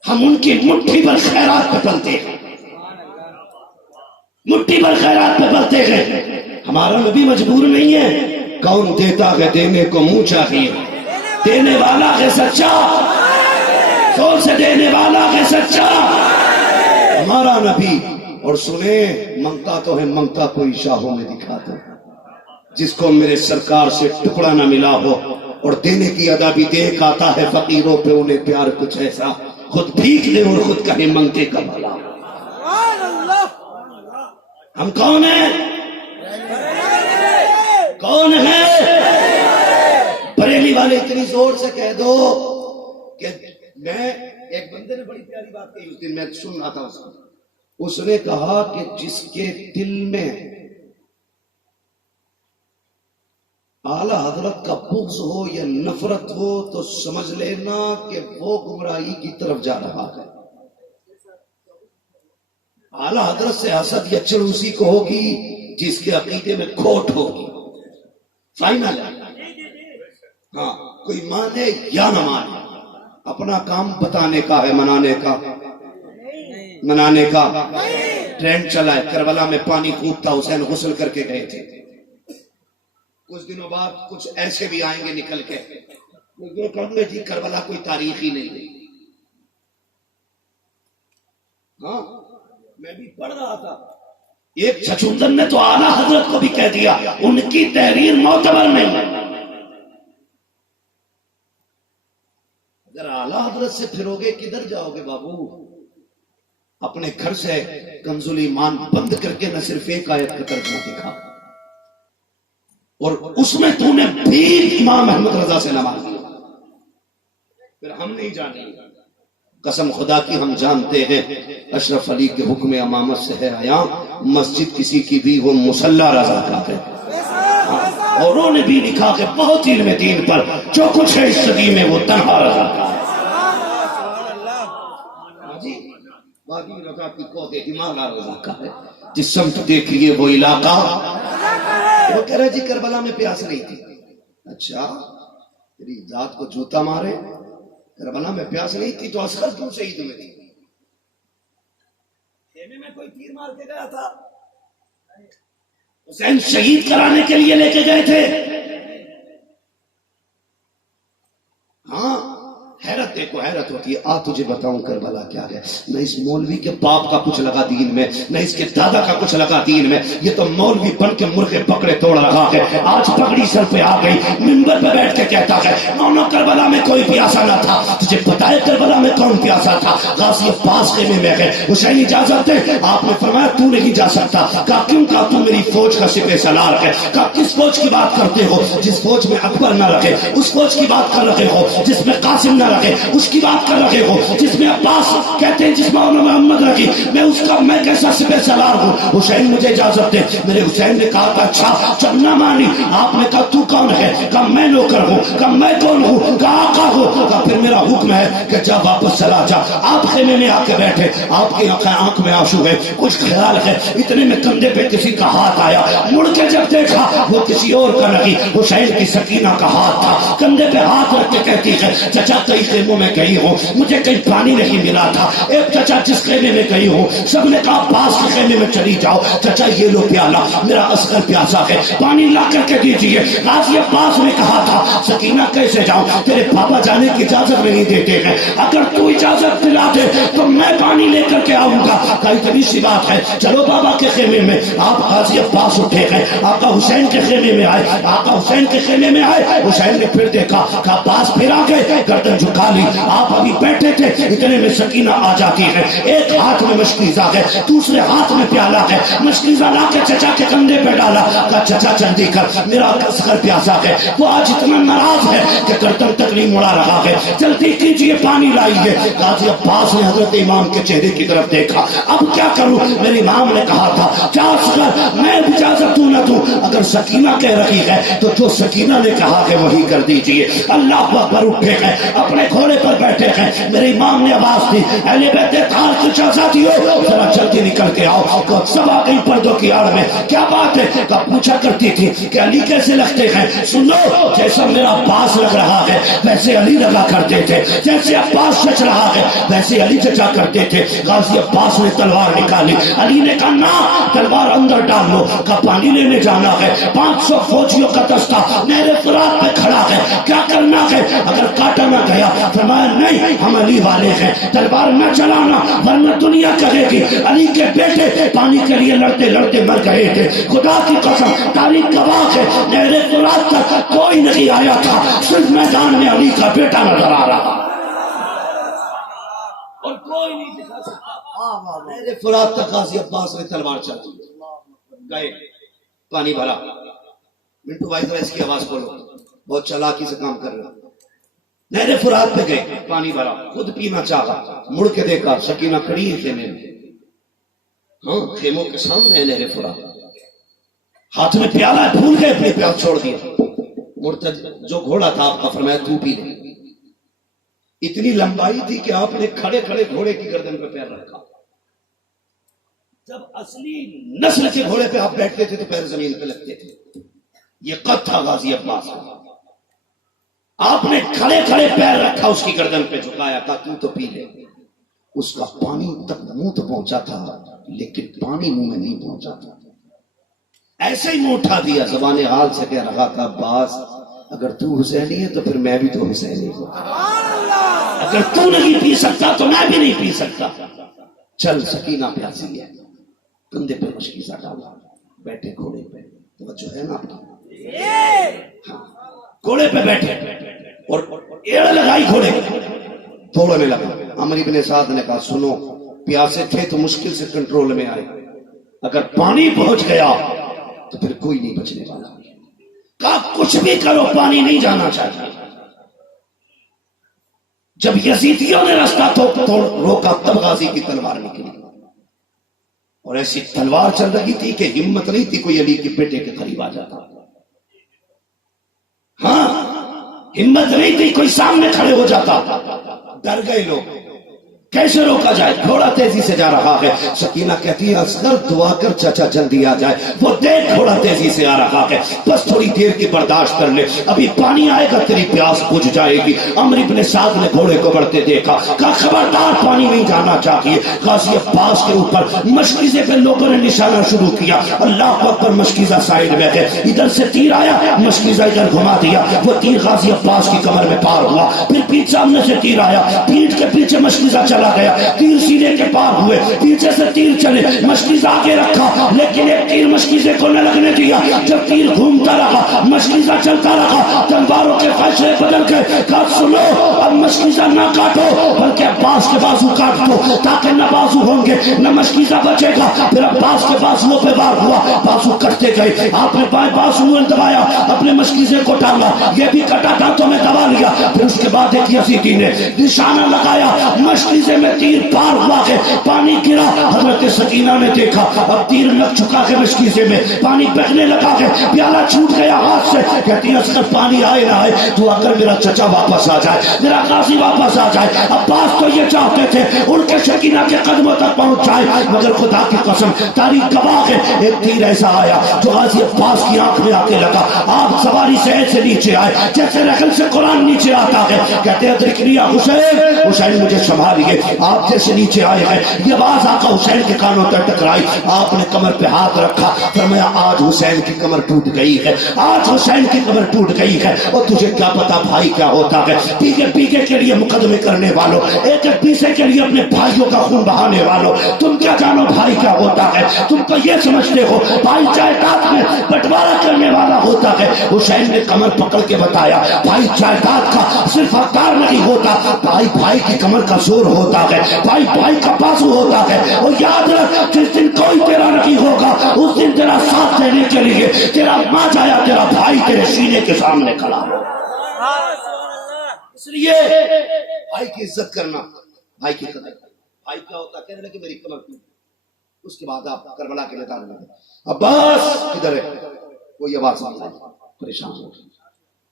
ہم ان کی مٹھی پر خیرات پہ پلتے ہیں، مٹھی پر خیرات پہ پلتے ہیں، ہمارا نبی مجبور نہیں ہے، کون دیتا ہے دینے کو منہ چاہیے، دینے والا ہے سچا، زور سے دینے والا ہے سچا ہمارا نبی۔ اور سنیں منگتا تو ہے، منگتا کوئی شاہوں میں دکھاتا، جس کو میرے سرکار سے ٹکڑا نہ ملا ہو، اور دینے کی ادا بھی دیکھ آتا ہے فقیروں پہ انہیں پیار کچھ ایسا، خود بھیک دے اور خود کہیں منگتے کا بھلا۔ ہم کون ہیں؟ کون ہیں؟ بریلی والے اتنی زور سے کہہ دو کہ میں، ایک بندے نے بڑی پیاری بات کہی اس دن، میں سن رہا تھا اس نے کہا کہ جس کے دل میں اعلی حضرت کا بغض ہو یا نفرت ہو تو سمجھ لینا کہ وہ گمراہی کی طرف جا رہا ہے۔ اعلی حضرت سے حسد یا چڑ اسی کو ہوگی جس کے عقیدے میں کھوٹ ہوگی، فائنل ہے۔ ہاں کوئی مانے یا نہ مانے، اپنا کام بتانے کا ہے، منانے کا ٹرینڈ چلا ہے۔ کربلا میں پانی خوب تھا، حسین غسل کر کے گئے تھے۔ کچھ دنوں بعد کچھ ایسے بھی آئیں گے نکل کے، یہ کہیں گے جی کربلا کوئی تاریخ ہی نہیں ہے۔ ہاں میں بھی پڑھ رہا تھا، ایک چھچوندر نے تو اعلیٰ حضرت کو بھی کہہ دیا ان کی تحریر معتبر نہیں ہے۔ اگر اعلیٰ حضرت سے پھرو گے کدھر جاؤ گے بابو؟ اپنے گھر سے کنز ایمان بند کر کے نہ صرف ایک آیت کا ترجمہ دکھا، اور اس میں تو نے بھی امام احمد رضا سے نماز لی، پھر ہم نہیں جانے۔ قسم خدا کی ہم جانتے ہیں اشرف علی کے حکم امامت سے ہے آیا، مسجد کسی کی بھی وہ مصلی رضا کا ہے، اور انہوں نے بھی لکھا کہ بہت علم دین پر جو کچھ ہے اس صدی میں وہ تنہا رضا کا ہے۔ باقی رضا کی کوہ ہمالا رضا کا ہے، جس سمت دیکھیے وہ علاقہ۔ وہ کہہ رہے جی کربلا میں پیاس نہیں تھی۔ اچھا تیری ذات کو جوتا مارے، کربلا میں پیاس نہیں تھی تو اصغر کیوں شہید ہوئے تھی؟ خیمے میں کوئی تیر مار کے گیا تھا، حسین شہید کرانے کے لیے لے کے گئے تھے۔ ہاں حیرت دیکھو، حیرت ہوتی ہے۔ تجھے بتاؤں کربلا کیا ہے؟ نہ اس مولوی کے باپ کا کچھ لگا دین میں، نہ اس کے دادا کا کچھ لگا دین میں، یہ تو مولوی بن کے مرغے پکڑے توڑ رہا ہے۔ آج پگڑی سر پہ آ گئی، منبر پہ بیٹھ کے کہتا ہے نو کربلا میں کوئی پیاسا نہ تھا۔ تجھے پتا ہے کربلا میں کون پیاسا تھا؟ غازی عباس خیمے میں گئے، حسین اجازت دے، آپ نے فرمایا تو نہیں جا سکتا۔ کہا کیوں؟ کہا تو میری فوج کا سپہ سالار ہے۔ کہا کس فوج کی بات کرتے ہو؟ جس فوج میں اکبر نہ رکھے اس فوج کی بات کر رہے ہو، جس میں قاسم نہ رکھے اس کی بات کر رہے ہو، جس میں عباس کہتے ہیں جس میں محمد رکھی میں کیسا سپہ سالار ہوں؟ حسین مجھے اجازت دے۔ میرے حسین نے کہا کہ اچھا جب نہ مانی، آپ نے کہا تو کون ہے؟ کہا میں نوکر ہوں۔ کہا میں کون ہوں؟ کہا آقا ہوں۔ کہا پھر میرا حکم ہے کہ جا واپس چلا جا۔ آپ خیمے میں آ کے بیٹھے، آپ کی آنکھ میں آنسو ہے، کچھ خیال ہے، اتنے میں کندھے پہ کسی کا ہاتھ آیا، مڑ کے جب دیکھا وہ کسی اور کا نہیں، حسین کی سکینہ کا ہاتھ تھا۔ کندھے پہ ہاتھ رکھ کے کہتی ہے چچا کئی خیموں میں گئی ہوں، مجھے کہیں پانی نہیں ملا تھا۔ ایک چچا جس خیمے میں گئی ہوں سب نے کہا پاس کے خیمے میں چلی جاؤ، چچا یہ لو پیالہ، میرا اصغر پیاسا ہے، پانی لا کر کے دیجیے۔ غازی عباس نے کہا تھا سکینہ کیسے جاؤں؟ تیرے پاپا جانے کی اجازت نہیں دیتے ہیں، اگر تو اجازت دلا دے تو میں پانی لے کر کے آؤں گا۔ کہا اتنی سی بات ہے، چلو بابا کے خیمے میں۔ آپ غازی عباس اٹھے گئے، آقا حسین کے خیمے میں آئے، آقا حسین کے خیمے میں آئے۔ حسین نے پھر دیکھا، کہا عباس پھر آ گئے، گردن جھکا لی۔ آپ ابھی بیٹھے تھے، اتنے میں سکینہ آ جاتی ہے، ایک ہاتھ میں مشکیزہ ہے، دوسرے ہاتھ میں پیالہ ہے، مشکیزہ لا کے چچا کے کندھے پہ ڈالا۔ کہا چچا جلدی کر، میرا اصغر پیاسا ہے، وہ آج اتنا ناراض ہے کہ گردن تک نہیں مڑا رہا ہے، جلدی کیجیے پانی لائیے۔ غازی عباس نے حضرت امام کے چہرے کی طرف دیکھا، اب کیا کروں؟ میرے امام نے کہا تھا کیا اصغر میں اجازت دوں نہ دوں؟ اگر سکینہ کہہ رہی ہے تو جو سکینہ نے کہا ہے وہی کر دیجیے۔ اللہ اکبر، اٹھے ہیں، اپنے گھوڑے پر بیٹھے ہیں۔ میرے امام نے آواز دی اہل بیت اطہار کی شہزادیوں ذرا جلدی نکل کے آؤ۔ تو سب آ گئی پردوں کی آڑ میں، کیا بات ہے؟ تو پوچھا کرتی تھی کہ علی کیسے لگتے ہیں؟ سنو، جیسا میرا عباس لگ رہا ہے ویسے علی لگا کرتے تھے، جیسے عباس چچ رہا ہے ویسے علی چچا کرتے تھے۔ غازی عباس نے تلوار نکالی، علی نے کہا نہ، تلوار اندر ڈال لو۔ کہا پانی لینے جانا ہے، 500 فوجیوں کا دستہ نہر فرات پہ کھڑا ہے، کیا کرنا ہے؟ اگر کاٹا نہ گیا، فرمایا نہیں ہم علی والے ہیں، تلوار نہ چلانا ورنہ دنیا کہے گی علی کے بیٹے پانی کے لیے لڑتے لڑتے مر گئے تھے۔ خدا کی قسم تاریخ گواہ ہے، نہر فرات تک کوئی نہیں آیا تھا، صرف میدان میں علی کا بیٹا نظر آ رہا اور کوئی نہیں دکھا سکتا۔ نہر فرات تک غازی عباس نے تلوار چلائی، گئے پانی بھرا۔ منٹو بھائی ذرا اس کی آواز کھولو، بہت چالاکی سے کام کر رہا۔ نہر فرات پہ گئے، پانی بھرا، خود پینا چاہا، مڑ کے دیکھا سکینہ کھڑی ہے خیمے میں، ہاں خیموں کے سامنے ہے نہر فرات، ہاتھ میں پیالہ ہے، بھول گئے اپنے پیال چھوڑ دیا۔ مرتد جو گھوڑا تھا آپ کا فرمایا تو پی لے۔ اتنی لمبائی تھی کہ آپ نے کھڑے کھڑے گھوڑے کی گردن پہ پیر رکھا۔ جب اصلی نسل کے گھوڑے پہ آپ بیٹھتے تھے تو پیر زمین پہ لگتے تھے۔ یہ قد تھا غازی عباس کا۔ آپ نے کھڑے کھڑے پیر رکھا اس کی گردن پہ جھکایا، کہا تو تو پی لے۔ اس کا پانی تک منہ تو پہنچا تھا لیکن پانی منہ میں نہیں پہنچا تھا، ایسے ہی منہ اٹھا دیا، زبان حال سے کہہ رہا تھا عباس اگر تو حسینی ہے تو پھر میں بھی تو حسینی ہوں، اگر تو نہیں پی سکتا تو میں بھی نہیں پی سکتا، چل سکینہ پیاسی ہے، کندھے پہ مشکیزہ ڈالا، بیٹھے گھوڑے پہ، توجہ ہے نا آپ کی، ہاں گھوڑے پہ بیٹھے اور ایڑ لگائی گھوڑے دوڑنے لگا۔ عمرو بن سعد نے کہا سنو، پیاسے تھے تو مشکل سے کنٹرول میں آئے، اگر پانی پہنچ گیا تو پھر کوئی نہیں بچنے والا، کہا کچھ بھی کرو پانی نہیں جانا چاہیے۔ جب یزیدیوں نے راستہ توڑ روکا تب غازی کی تلوار نکلی، اور ایسی تلوار چل رہی تھی کہ ہمت نہیں تھی کوئی علی کے بیٹے کے قریب آ جاتا، ہاں ہمت نہیں تھی کوئی سامنے کھڑے ہو جاتا، ڈر گئے لوگ، کیسے روکا جائے؟ گھوڑا تیزی سے جا رہا ہے، سکینہ کہتی ہے اصغر دعا کر چچا جلدی آ جائے، وہ دیکھ گھوڑا تیزی سے آ رہا ہے، بس تھوڑی دیر کی برداشت کر لے، ابھی پانی آئے گا تیری پیاس بجھ جائے گی۔ عمرو بن سعد نے گھوڑے کو بڑھتے دیکھا، کہا خبردار پانی نہیں جانا چاہیے۔ غازی عباس کے اوپر مشکیزے پہ لوگوں نے نشانہ شروع کیا، اللہ اکبر، مشکیزہ سائڈ میں ہے، ادھر سے تیر آیا، مشکیزہ ادھر گھما دیا، وہ تیر غازی عباس کی کمر میں پار ہوا، پھر پیچھے سامنے سے تیر آیا، پیٹھ کے پیچھے مشکیزہ چلا گیا، تیر سینے کے پار ہوئے، پیچھے سے تیر چلے، مشکیزہ آگے رکھا لیکن ایک تیر مشکیزے کو نہ لگنے دیا، جب تیر گھومتا رہا مشکیزہ چلتا رہا، تلواروں کے فیصلے بدل گئے، کہا سنو اب مشکیزہ نہ کاٹو بلکہ عباس کے بازو کاٹ دو، تاکہ نہ بازو ہوں گے نہ مشکیزہ بچے گا۔ پھر عباس کے بازو پہ وار ہوا، بازو کٹتے گئے، آپ نے بائیں بازو میں دبایا، اپنے مشکیزے کو ٹانگا، یہ بھی کٹا دانتوں میں دبا لیا، پھر اس کے بعد ایک یزیدی نے نشانہ لگایا، مشکیزے میں تیر پار ہوا ہے، پانی گرا، حضرت سکینہ نے دیکھا اب تیر لگ چکا ہے مشکیزے میں، پانی بہنے لگا ہے، پیالہ چھوٹ گیا ہاتھ سے، کہتی ہے اصغر پانی آئے نہ آئے تو اگر میرا چچا واپس آ جائے، میرا غازی واپس آ جائے۔ عباس تو یہ چاہتے تھے ان کے سکینہ کے قدموں تک پہنچ جائے، مگر خدا کی قسم تاریخ گواہ ہے ایک تیر ایسا آیا جو غازی عباس کی آنکھ میں آ کے لگا، آپ سواری سے ایسے نیچے آئے جیسے رحل سے قرآن نیچے آتا ہے، کہتے ہیں ادرکنی یا حسین، حسین مجھے سنبھالیے، آپ جیسے نیچے آئے ہیں، یہ آواز آقا حسین کے کانوں تک ٹکرائی، آپ نے کمر پہ ہاتھ رکھا، فرمایا آج حسین کی کمر ٹوٹ گئی ہے، آج حسین کی کمر ٹوٹ گئی ہے، اور تجھے کیا پتا بھائی کیا ہوتا ہے، پیگے پیگے کے لیے مقدمے کرنے والوں، ایک ایک پیسے کے لیے اپنے بھائیوں کا خون بہانے والوں، تم کیا جانو بھائی کیا ہوتا ہے، تم تو یہ سمجھتے ہو بھائی جائیداد میں بٹوارا کرنے والا ہوتا ہے۔ حسین نے کمر پکڑ کے بتایا بھائی جائیداد کا صرف حقدار نہیں ہوتا، بھائی بھائی کی کمر کا زور ہوتا ہے، بھائی بھائی کا بازو ہوتا ہے، اور یاد رکھ جس دن کوئی تیرا نہیں ہوگا اس دن تیرا ساتھ دینے کے لیے تیرا ماں جایا تیرا بھائی تیرے سینے کے سامنے کھڑا ہو۔ اس لیے بھائی کی عزت کرنا، بھائی کی قدر، بھائی کیا ہوتا کہنے لگے میری کمر ٹوٹ، اس کے بعد آپ کربلا کے میدان میں عباس کدھر ہے، کوئی آواز نہیں آئی، پریشان ہو گئے،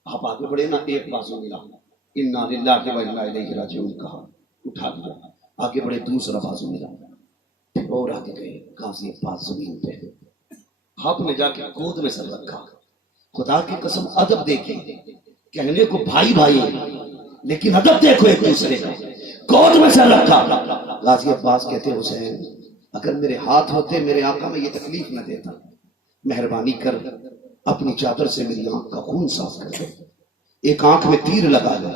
آپ آگے بڑھے نا، ایک بازو ملا، انا للہ و انا الیہ راجعون کہا، اٹھا دیا، آگے بڑھے دوسرا بازو ملا، اور آگے گئے، غازی عباس زمین پہ، آپ نے جا کے گود میں سر رکھا، خدا کی قسم ادب دیکھیں، کہنے کو بھائی بھائی لیکن ادب دیکھو ایک دوسرے کا، گود میں سر رکھا۔ غازی عباس کہتے حسین اگر میرے ہاتھ ہوتے میرے آقا میں یہ تکلیف نہ دیتا، مہربانی کر اپنی چادر سے میری آنکھ کا خون صاف کر دے، ایک آنکھ میں تیر لگا دے،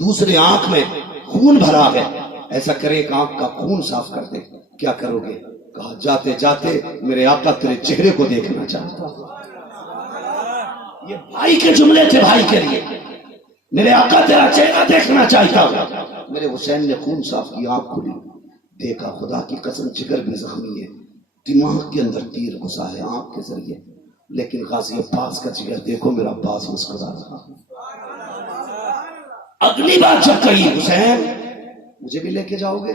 دوسرے آنکھ میں خون بھرا ہے، ایسا کرے ایک آنکھ کا خون صاف کر دے، کیا کرو گے؟ کہا جاتے جاتے میرے آقا تیرے چہرے کو دیکھنا چاہتا ہوں۔ یہ بھائی کے جملے تھے، بھائی کے لیے، میرے آقا تیرا چہرہ دیکھنا چاہتا ہوں۔ میرے حسین نے خون صاف کی، آنکھ کھلی، دیکھا خدا کی قسم جگر بھی زخمی ہے، دماغ کے اندر تیر گھسا ہے آنکھ کے ذریعے، لیکن غازی عباس کا جگر دیکھو، میرا عباس مسکرا رہا۔ اگلی بات جب کہی حسین مجھے بھی لے کے جاؤ گے؟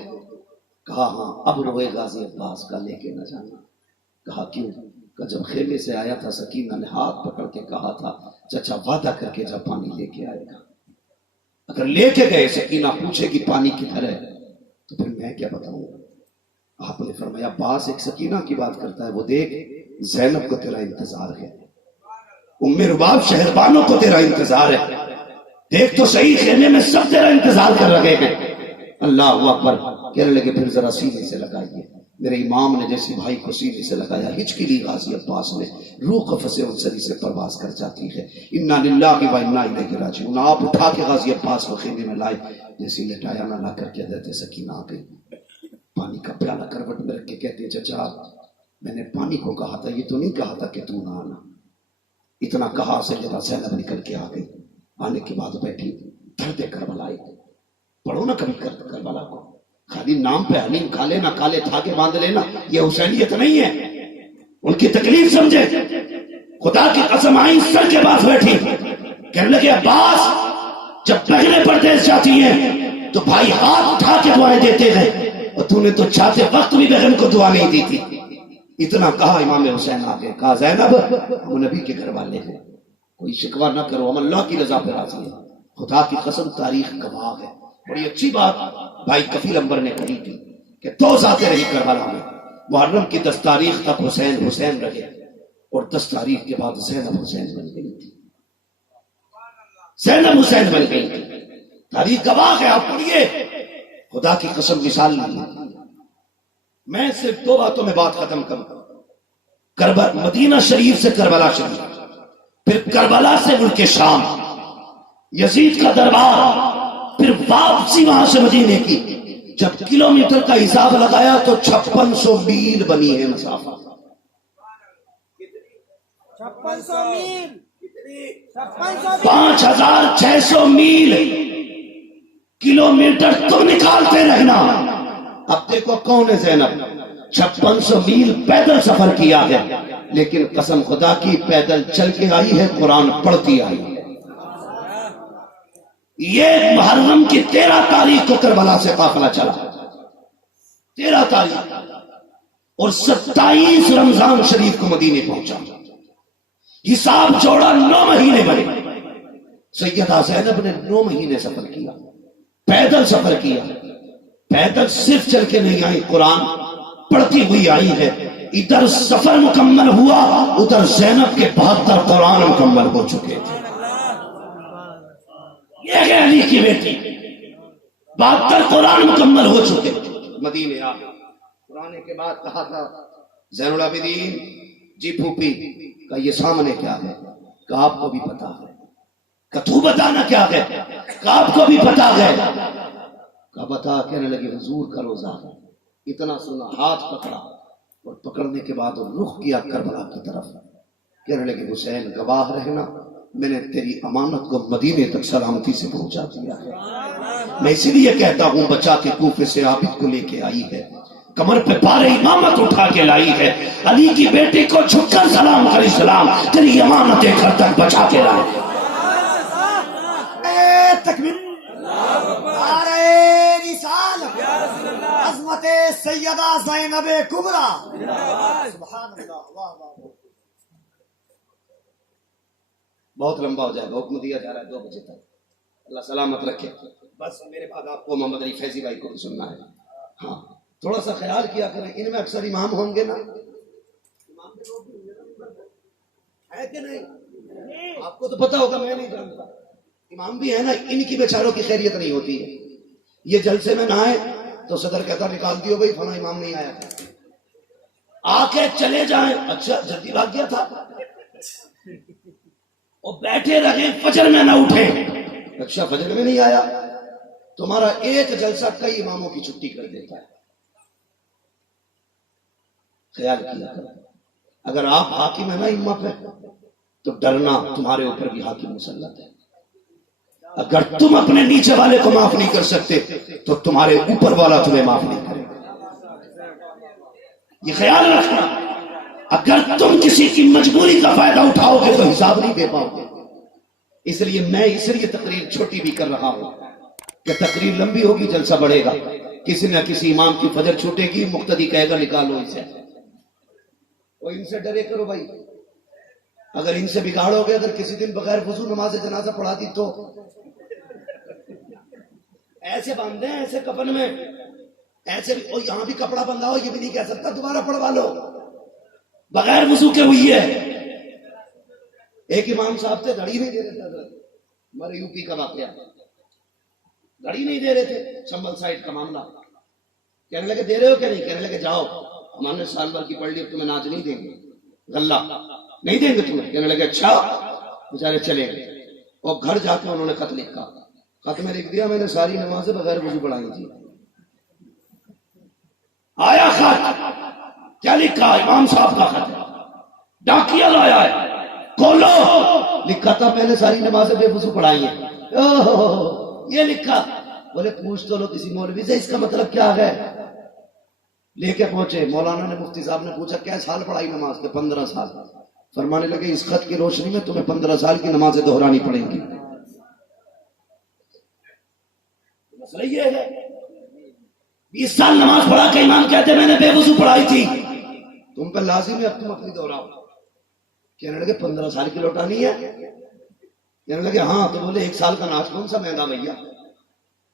کہا ہاں، اب روئے غازی عباس کا لے کے نہ جانا۔ کہا کیوں؟ کہ جب خیمے سے آیا تھا سکینہ نے ہاتھ پکڑ کے کہا تھا چچا وعدہ کر کے جب پانی لے کے آئے گا، اگر لے کے گئے سکینہ پوچھے کہ پانی کدھر ہے تو پھر میں کیا بتاؤں؟ آپ نے فرمایا عباس ایک سکینہ کی بات کرتا ہے، وہ دیکھ زینب کو تیرا انتظار ہے، ام رباب شہربانوں کو تیرا انتظار ہے، دیکھ تو صحیح، خیمے میں سب تیرا انتظار کر رہے ہیں۔ اللہ اکبر، کہنے لگے پھر ذرا سینے سے لگائیے۔ میرے امام نے جیسے بھائی کو سینے سے لگایا، ہچکی لی غازی عباس نے، روح قفس انصری سے پرواز کر جاتی ہے۔ انا للہ و انا الیہ راجعون۔ آپ اٹھا کے غازی عباس کو خیمے میں لائے، جیسے لٹایا نہ لا کر کے حضرت سکینہ آ گئی، پانی کا پیالہ کروٹ میں رکھ کے کہتے ہیں چچا میں نے پانی کو کہا تھا، یہ تو نہیں کہا تھا کہ تو نہ آنا۔ اتنا کہا سیدہ زینب نکل کے آ گئی، آنے کے بعد بیٹھی، درد کربلا پڑھو نا کبھی کربلا کو، خالی نام پہ حلیم کھا لینا، کالے دھاگے باندھ لینا، یہ حسینیت نہیں ہے۔ ان کی تکلیف سمجھے، خدا کی قسم آئی سر کے پاس بیٹھی، کہنے لگے عباس جب بہنیں پردیس جاتی ہیں تو بھائی ہاتھ اٹھا کے دعائیں دیتے ہیں، اور تو نے تو چاہتے وقت بھی بہن کو دعا نہیں دی تھی۔ اتنا کہا امام حسین آگے، کہا زینب ہم نبی کے گھر والے ہیں، کوئی شکوہ نہ کرو، ہم اللہ کی رضا پہ راضی ہیں۔ خدا کی قسم تاریخ گواہ ہے، بڑی اچھی بات بھائی کفیل انبر نے کہی تھی کہ 2 ذاتیں رہی کربلا میں، محرم کی 10 تاریخ تک حسین حسین رہے، اور 10 تاریخ کے بعد زینب حسین بن گئی تھی، زینب حسین بن گئی تھی۔ تاریخ گواہ ہے، آپ پڑھیے، خدا کی قسم مثال نہیں۔ میں صرف 2 باتوں میں بات ختم کروں، مدینہ شریف سے کربلا شریف، پھر کربلا سے ملک شام، یزید کا دربار، پھر واپسی وہاں سے مدینے کی۔ جب کلومیٹر کا حساب لگایا تو 5600 میل بنی ہے مسافت۔ 5600 میل، 5600 میل، کلومیٹر تم نکالتے رہنا۔ اب دیکھو کون ہے زینب، 5600 میل پیدل سفر کیا ہے، لیکن قسم خدا کی پیدل چل کے آئی ہے، قرآن پڑھتی آئی ہے۔ یہ محرم کی 13 تاریخ کو کربلا سے قافلہ چلا، 13 تاریخ، اور 27 رمضان شریف کو مدینے پہنچا۔ حساب جوڑا 9 مہینے بنے۔ سیدہ زینب نے 9 مہینے سفر کیا، پیدل سفر کیا، پیدل صرف چل کے نہیں آئی، قرآن پڑھتی ہوئی آئی ہے۔ ادھر سفر مکمل ہوا، ادھر زینب کے 72 قرآن مکمل ہو چکے تھے۔ یہ ہے علی کی بیٹی، 72 قرآن مکمل ہو چکے تھے۔ مدینے آ قرآن کے بعد کہا تھا زین العابدین جی پھوپھی کا یہ سامنے کیا ہے، کہ آپ کو بھی پتا ہے، کہ تو بتانا کیا ہے، کہ آپ کو بھی پتا ہے، کہ بتا۔ کہنے لگے حضور کا روزہ ہے۔ اتنا سنا، ہاتھ پکڑا، اور پکڑنے کے بعد رخ کیا کربلا کی طرف۔ کہنے لگے حسین گواہ رہنا، میں نے تیری امانت کو مدینے تک سلامتی سے پہنچا دیا ہے۔ میں اسی لیے کہتا ہوں بچا کے کوفے سے عابد کو لے کے آئی ہے، کمر پہ بار امامت اٹھا کے لائی ہے، علی کی بیٹی کو جھک کر سلام کری، سلام تیری امانت گھر تک بچا کے لائے۔ تکبیر، نعرہ رسالت، عظمت سیدہ زینب کبریٰ، سبحان اللہ، واہ واہ۔ بہت لمبا ہو جائے گا، حکم دیا جا رہا ہے 2 بجے تک، اللہ سلامت رکھے۔ بس میرے بعد آپ کو محمد علی فیضی بھائی کو بھی سننا ہے۔ ہاں تھوڑا سا خیال کیا کریں، ان میں اکثر امام ہوں گے نا، امام ہے کہ نہیں؟ آپ کو تو پتا ہوگا، میں نہیں جانتا، امام بھی ہے نا، ان کی بیچاروں کی خیریت نہیں ہوتی ہے۔ یہ جلسے میں نہ آئے تو صدر کہتا نکال دیو بھائی، فلاں امام نہیں آیا تھا، آ کے چلے جائیں، اچھا جلدی بھاگ گیا تھا، اور بیٹھے رہے فجر میں نہ اٹھے، اچھا فجر میں نہیں آیا، تمہارا ایک جلسہ کئی اماموں کی چھٹی کر دیتا ہے۔ خیال کیا کرو، اگر آپ حاکم ہے نا امہ پہ، تو ڈرنا تمہارے اوپر بھی حاکم مسلط ہے۔ اگر تم اپنے نیچے والے کو معاف نہیں کر سکتے تو تمہارے اوپر والا تمہیں معاف نہیں کرے گا، یہ خیال رکھنا۔ اگر تم کسی کی مجبوری کا فائدہ اٹھاؤ گے تو حساب نہیں دے پاؤ گے۔ اس لیے تقریر چھوٹی بھی کر رہا ہوں کہ تقریر لمبی ہوگی، جلسہ بڑھے گا، کسی نہ کسی امام کی فجر چھوٹے گی، مقتدی کہے گا نکالو اسے۔ اور ان سے ڈرے کرو بھائی، اگر ان سے بگاڑو گے، اگر کسی دن بغیر وضو نماز جنازہ پڑھا دی تو ایسے باندھے ہیں، ایسے کفن میں، ایسے بھی، اور یہاں بھی کپڑا بندھا ہو، یہ بھی نہیں کہہ سکتا دوبارہ پڑھوا لو، بغیر وضو کے ہوئی ہے۔ ایک امام صاحب تھے، دھڑی نہیں دے دیتا تھا، ہمارے یو پی کا واقعہ، گاڑی نہیں دے رہے تھے، چمبل سائڈ کا معاملہ، کہنے لگے دے رہے ہو کہ نہیں؟ کہنے لگے جاؤ ہم نے سال بھر کی پڑھ لی، اب تمہیں ناج نہیں دیں گے، غلہ نہیں دیں گے تمہیں۔ کہنے لگے اچھا، بیچارے چلے گئے اور گھر جا کے انہوں نے خط لکھا، خط میں لکھ دیا میں نے ساری نمازیں بغیر وضو پڑھائی تھی۔ آیا خط، کیا لکھا؟ امام صاحب کا خط ہے، ڈاکیا لایا ہے، کھولو، لکھا تھا میں نے ساری نمازیں بے وضو پڑھائی ہیں۔ یہ لکھا، بولے پوچھ تو لو کسی مولوی سے اس کا مطلب کیا ہے۔ لے کے پہنچے، مولانا نے مفتی صاحب نے پوچھا کیا سال پڑھائی نماز کے؟ 15 سال۔ فرمانے لگے اس خط کی روشنی میں تمہیں 15 سال کی نمازیں دہرانی پڑیں گی۔ مسئلہ یہ ہے 20 سال نماز پڑھا کے امام کہتے میں نے بے وضو پڑھائی تھی، تم پہ لازم ہے اب تم اپنی دہراؤ۔ کہنے لگے 15 سال کی لوٹانی ہے؟ کہنے لگے ہاں۔ تو بولے 1 سال کا ناچ کون سا مہنگا بھیا؟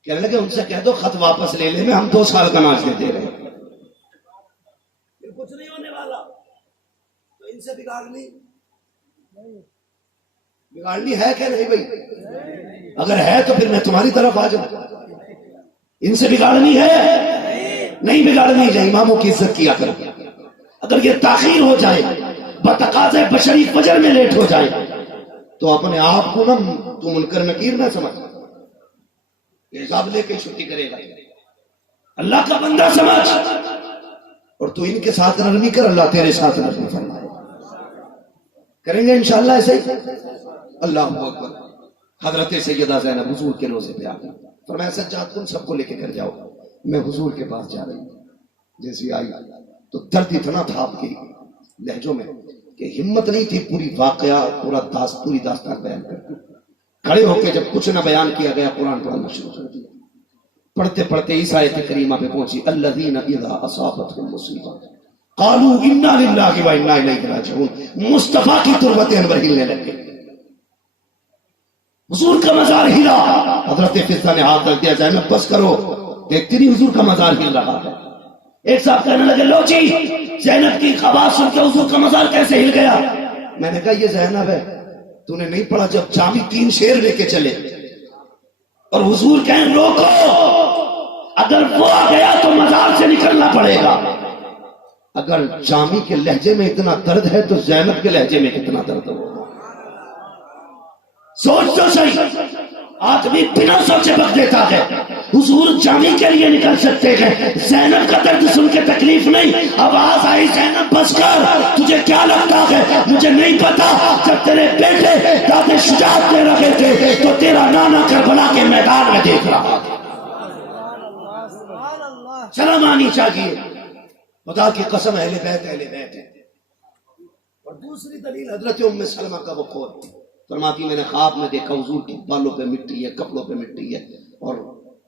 کہنے لگے ان سے کہہ دو خط واپس لے لے، میں ہم 2 سال کا ناچ دیتے رہے۔ کچھ نہیں ہونے والا، تو ان سے بگاڑنی ہے کہ نہیں بھائی؟ اگر ہے تو پھر میں تمہاری طرف آ جاؤں۔ ان سے بگاڑنی ہے؟ نہیں بگاڑنی ہے، اماموں کی عزت کیا کرو۔ اگر یہ تاخیر ہو جائے، بتقاضے بشری فجر میں لیٹ ہو جائے، تو اپنے آپ کو نہ تو منکر نکیر نہ سمجھ، حساب لے کے چھٹی کرے گا، اللہ کا بندہ سمجھ، اور تو ان کے ساتھ نرمی کر، اللہ تیرے ساتھ نرمی فرمائے۔ کریں گے انشاءاللہ ایسے ہی؟ اللہ اکبر۔ حضرت سیدہ زینب حضور کے روزے پہ آ گئی، فرمایا سجاد تم سب کو لے کے گھر جاؤ، میں حضور کے پاس جا رہی ہوں۔ جیسی آئی تو درد اتنا تھا آپ کی لہجوں میں کہ ہمت نہیں تھی پوری واقعہ پوری داستان بیان کرتی۔ کھڑے ہو کے جب کچھ نہ بیان کیا گیا، قرآن پڑھنا شروع کر دیا۔ پڑھتے پڑھتے اس آیت کریمہ پہ پہنچی، الذین اذا اصابتهم مصیبہ قالوا انا للہ و انا الیہ راجعون۔ مصطفیٰ کی تربت انور ہلنے لگے، حضور کا مزار ہلا۔ حضرت فضہ نے ہاتھ رکھ دیا، زینب بس کرو، دیکھتی نہیں حضور کا مزار ہل رہا ہے۔ ایک صاحب کہنے لگے لو جی زینب کی آواز سن کے حضور کا مزار کیسے ہل گیا؟ میں نے کہا یہ زینب ہے، تو نے نہیں پڑھا جب جامی 3 شیر لے کے چلے اور حضور کہیں روکو، اگر وہ آ گیا تو مزار سے نکلنا پڑے گا۔ اگر جامی کے لہجے میں اتنا درد ہے تو زینب کے لہجے میں کتنا درد ہوگا؟ سوچ تو صحیح، آدمی بنا سوچے بک دیتا ہے۔ حضور جامی کے لیے نکل سکتے ہیں، زینب کا درد سن کے تکلیف نہیں۔ آواز آئی زینب بس کر، تجھے کیا لگتا ہے مجھے نہیں پتا؟ جب تیرے بیٹے داد شجاعت دے رہے تھے تو تیرا نانا کربلا کے میدان میں دیکھ رہا تھا۔ شرم آنی چاہیے، خدا کی قسم اہل بیت ہے۔ اور دوسری دلیل حضرت ام سلمہ کا وہ قول، فرماتی میں نے خواب میں دیکھا حضور کے بالوں پہ مٹی ہے، کپڑوں پہ مٹی ہے، اور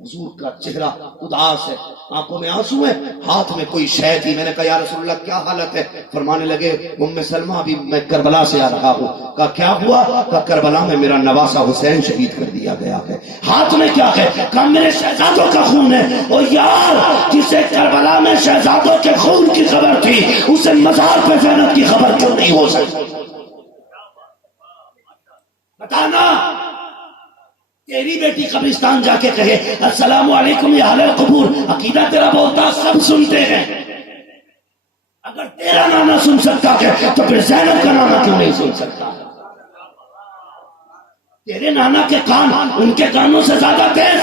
حضور کا چہرہ اداس ہے، آنکھوں میں آنسو ہے، ہاتھ میں کوئی شے تھی۔ میں نے کہا یا رسول اللہ کیا حالت ہے؟ فرمانے لگے ام سلمہ ابھی میں کربلا سے آ رہا ہوں۔ کہا کیا ہوا؟ کہا کربلا میں میرا نواسا حسین شہید کر دیا گیا ہے۔ ہاتھ میں کیا ہے؟ کہا میرے شہزادوں کا خون ہے۔ او یار، جسے کربلا میں شہزادوں کے خون کی خبر تھی، اسے مزار پہ زینب کی خبر کیوں نہیں ہو سکتی؟ بتانا، تیری بیٹی قبرستان جا کے کہے السلام علیکم یا اہل القبور، عقیدہ تیرا بولتا سب سنتے ہیں۔ اگر تیرا نانا سن سکتا ہے تو پھر زینب کا نانا کیوں نہیں سن سکتا؟ تیرے نانا کے کان ان کے کانوں سے زیادہ تیز۔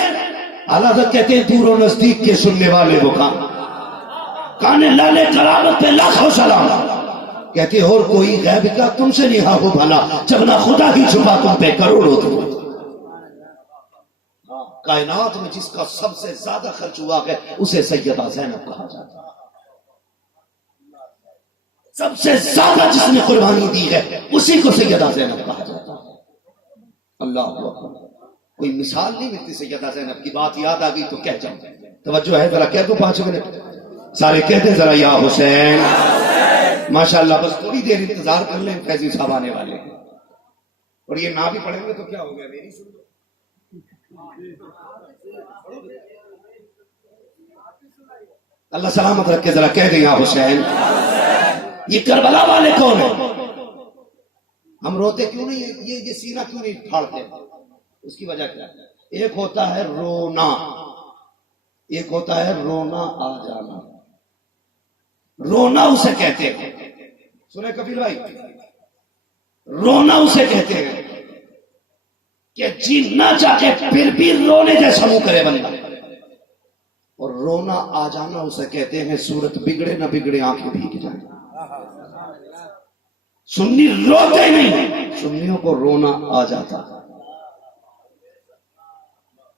اعلیٰ حضرت کہتے ہیں دور و نزدیک کے سننے والے وہ کان لالے قرابت پہ لاکھوں سلام۔ کہتے اور کوئی غیب کا تم سے نہیں ہو بھلا، جب نہ خدا ہی چھپا تم پہ کروڑوں تم۔ کائنات میں جس کا سب سے زیادہ خرچ ہوا ہے اسے سیدہ زینب کہا جاتا ہے۔ سب سے زیادہ جس نے قربانی دی ہے اسی کو سیدہ زینب کہا جاتا ہے۔ اللہ اکبر، کوئی مثال نہیں ملتی سیدہ زینب کی۔ بات یاد آ گئی تو کہہ جاؤں، توجہ ہے ذرا کہہ دو 5 منٹ سارے کہتے ذرا یا حسین۔ ماشاءاللہ، بس تھوڑی دیر انتظار کر لیں، فیضی صاحب آنے والے ہیں، اور یہ نہ بھی پڑھیں گے تو کیا ہو گیا، میری سن لو۔ اللہ سلامت رکھ کے ذرا کہہ دیں یا حسین۔ یہ کربلا والے کون ہیں؟ ہم روتے کیوں نہیں ہیں؟ یہ سینہ کیوں نہیں پھاڑتے؟ اس کی وجہ کیا ہے؟ ایک ہوتا ہے رونا، ایک ہوتا ہے رونا آ جانا. رونا اسے کہتے ہیں، سنے کبیر بھائی، رونا اسے کہتے ہیں کہ جی نہ چاہے پھر بھی رونے جیسا منہ کرے بندہ. اور رونا آ جانا اسے کہتے ہیں صورت بگڑے نہ بگڑے آنکھیں بھیگ جائیں. سنی روتے نہیں، سنیوں کو رونا آ جاتا.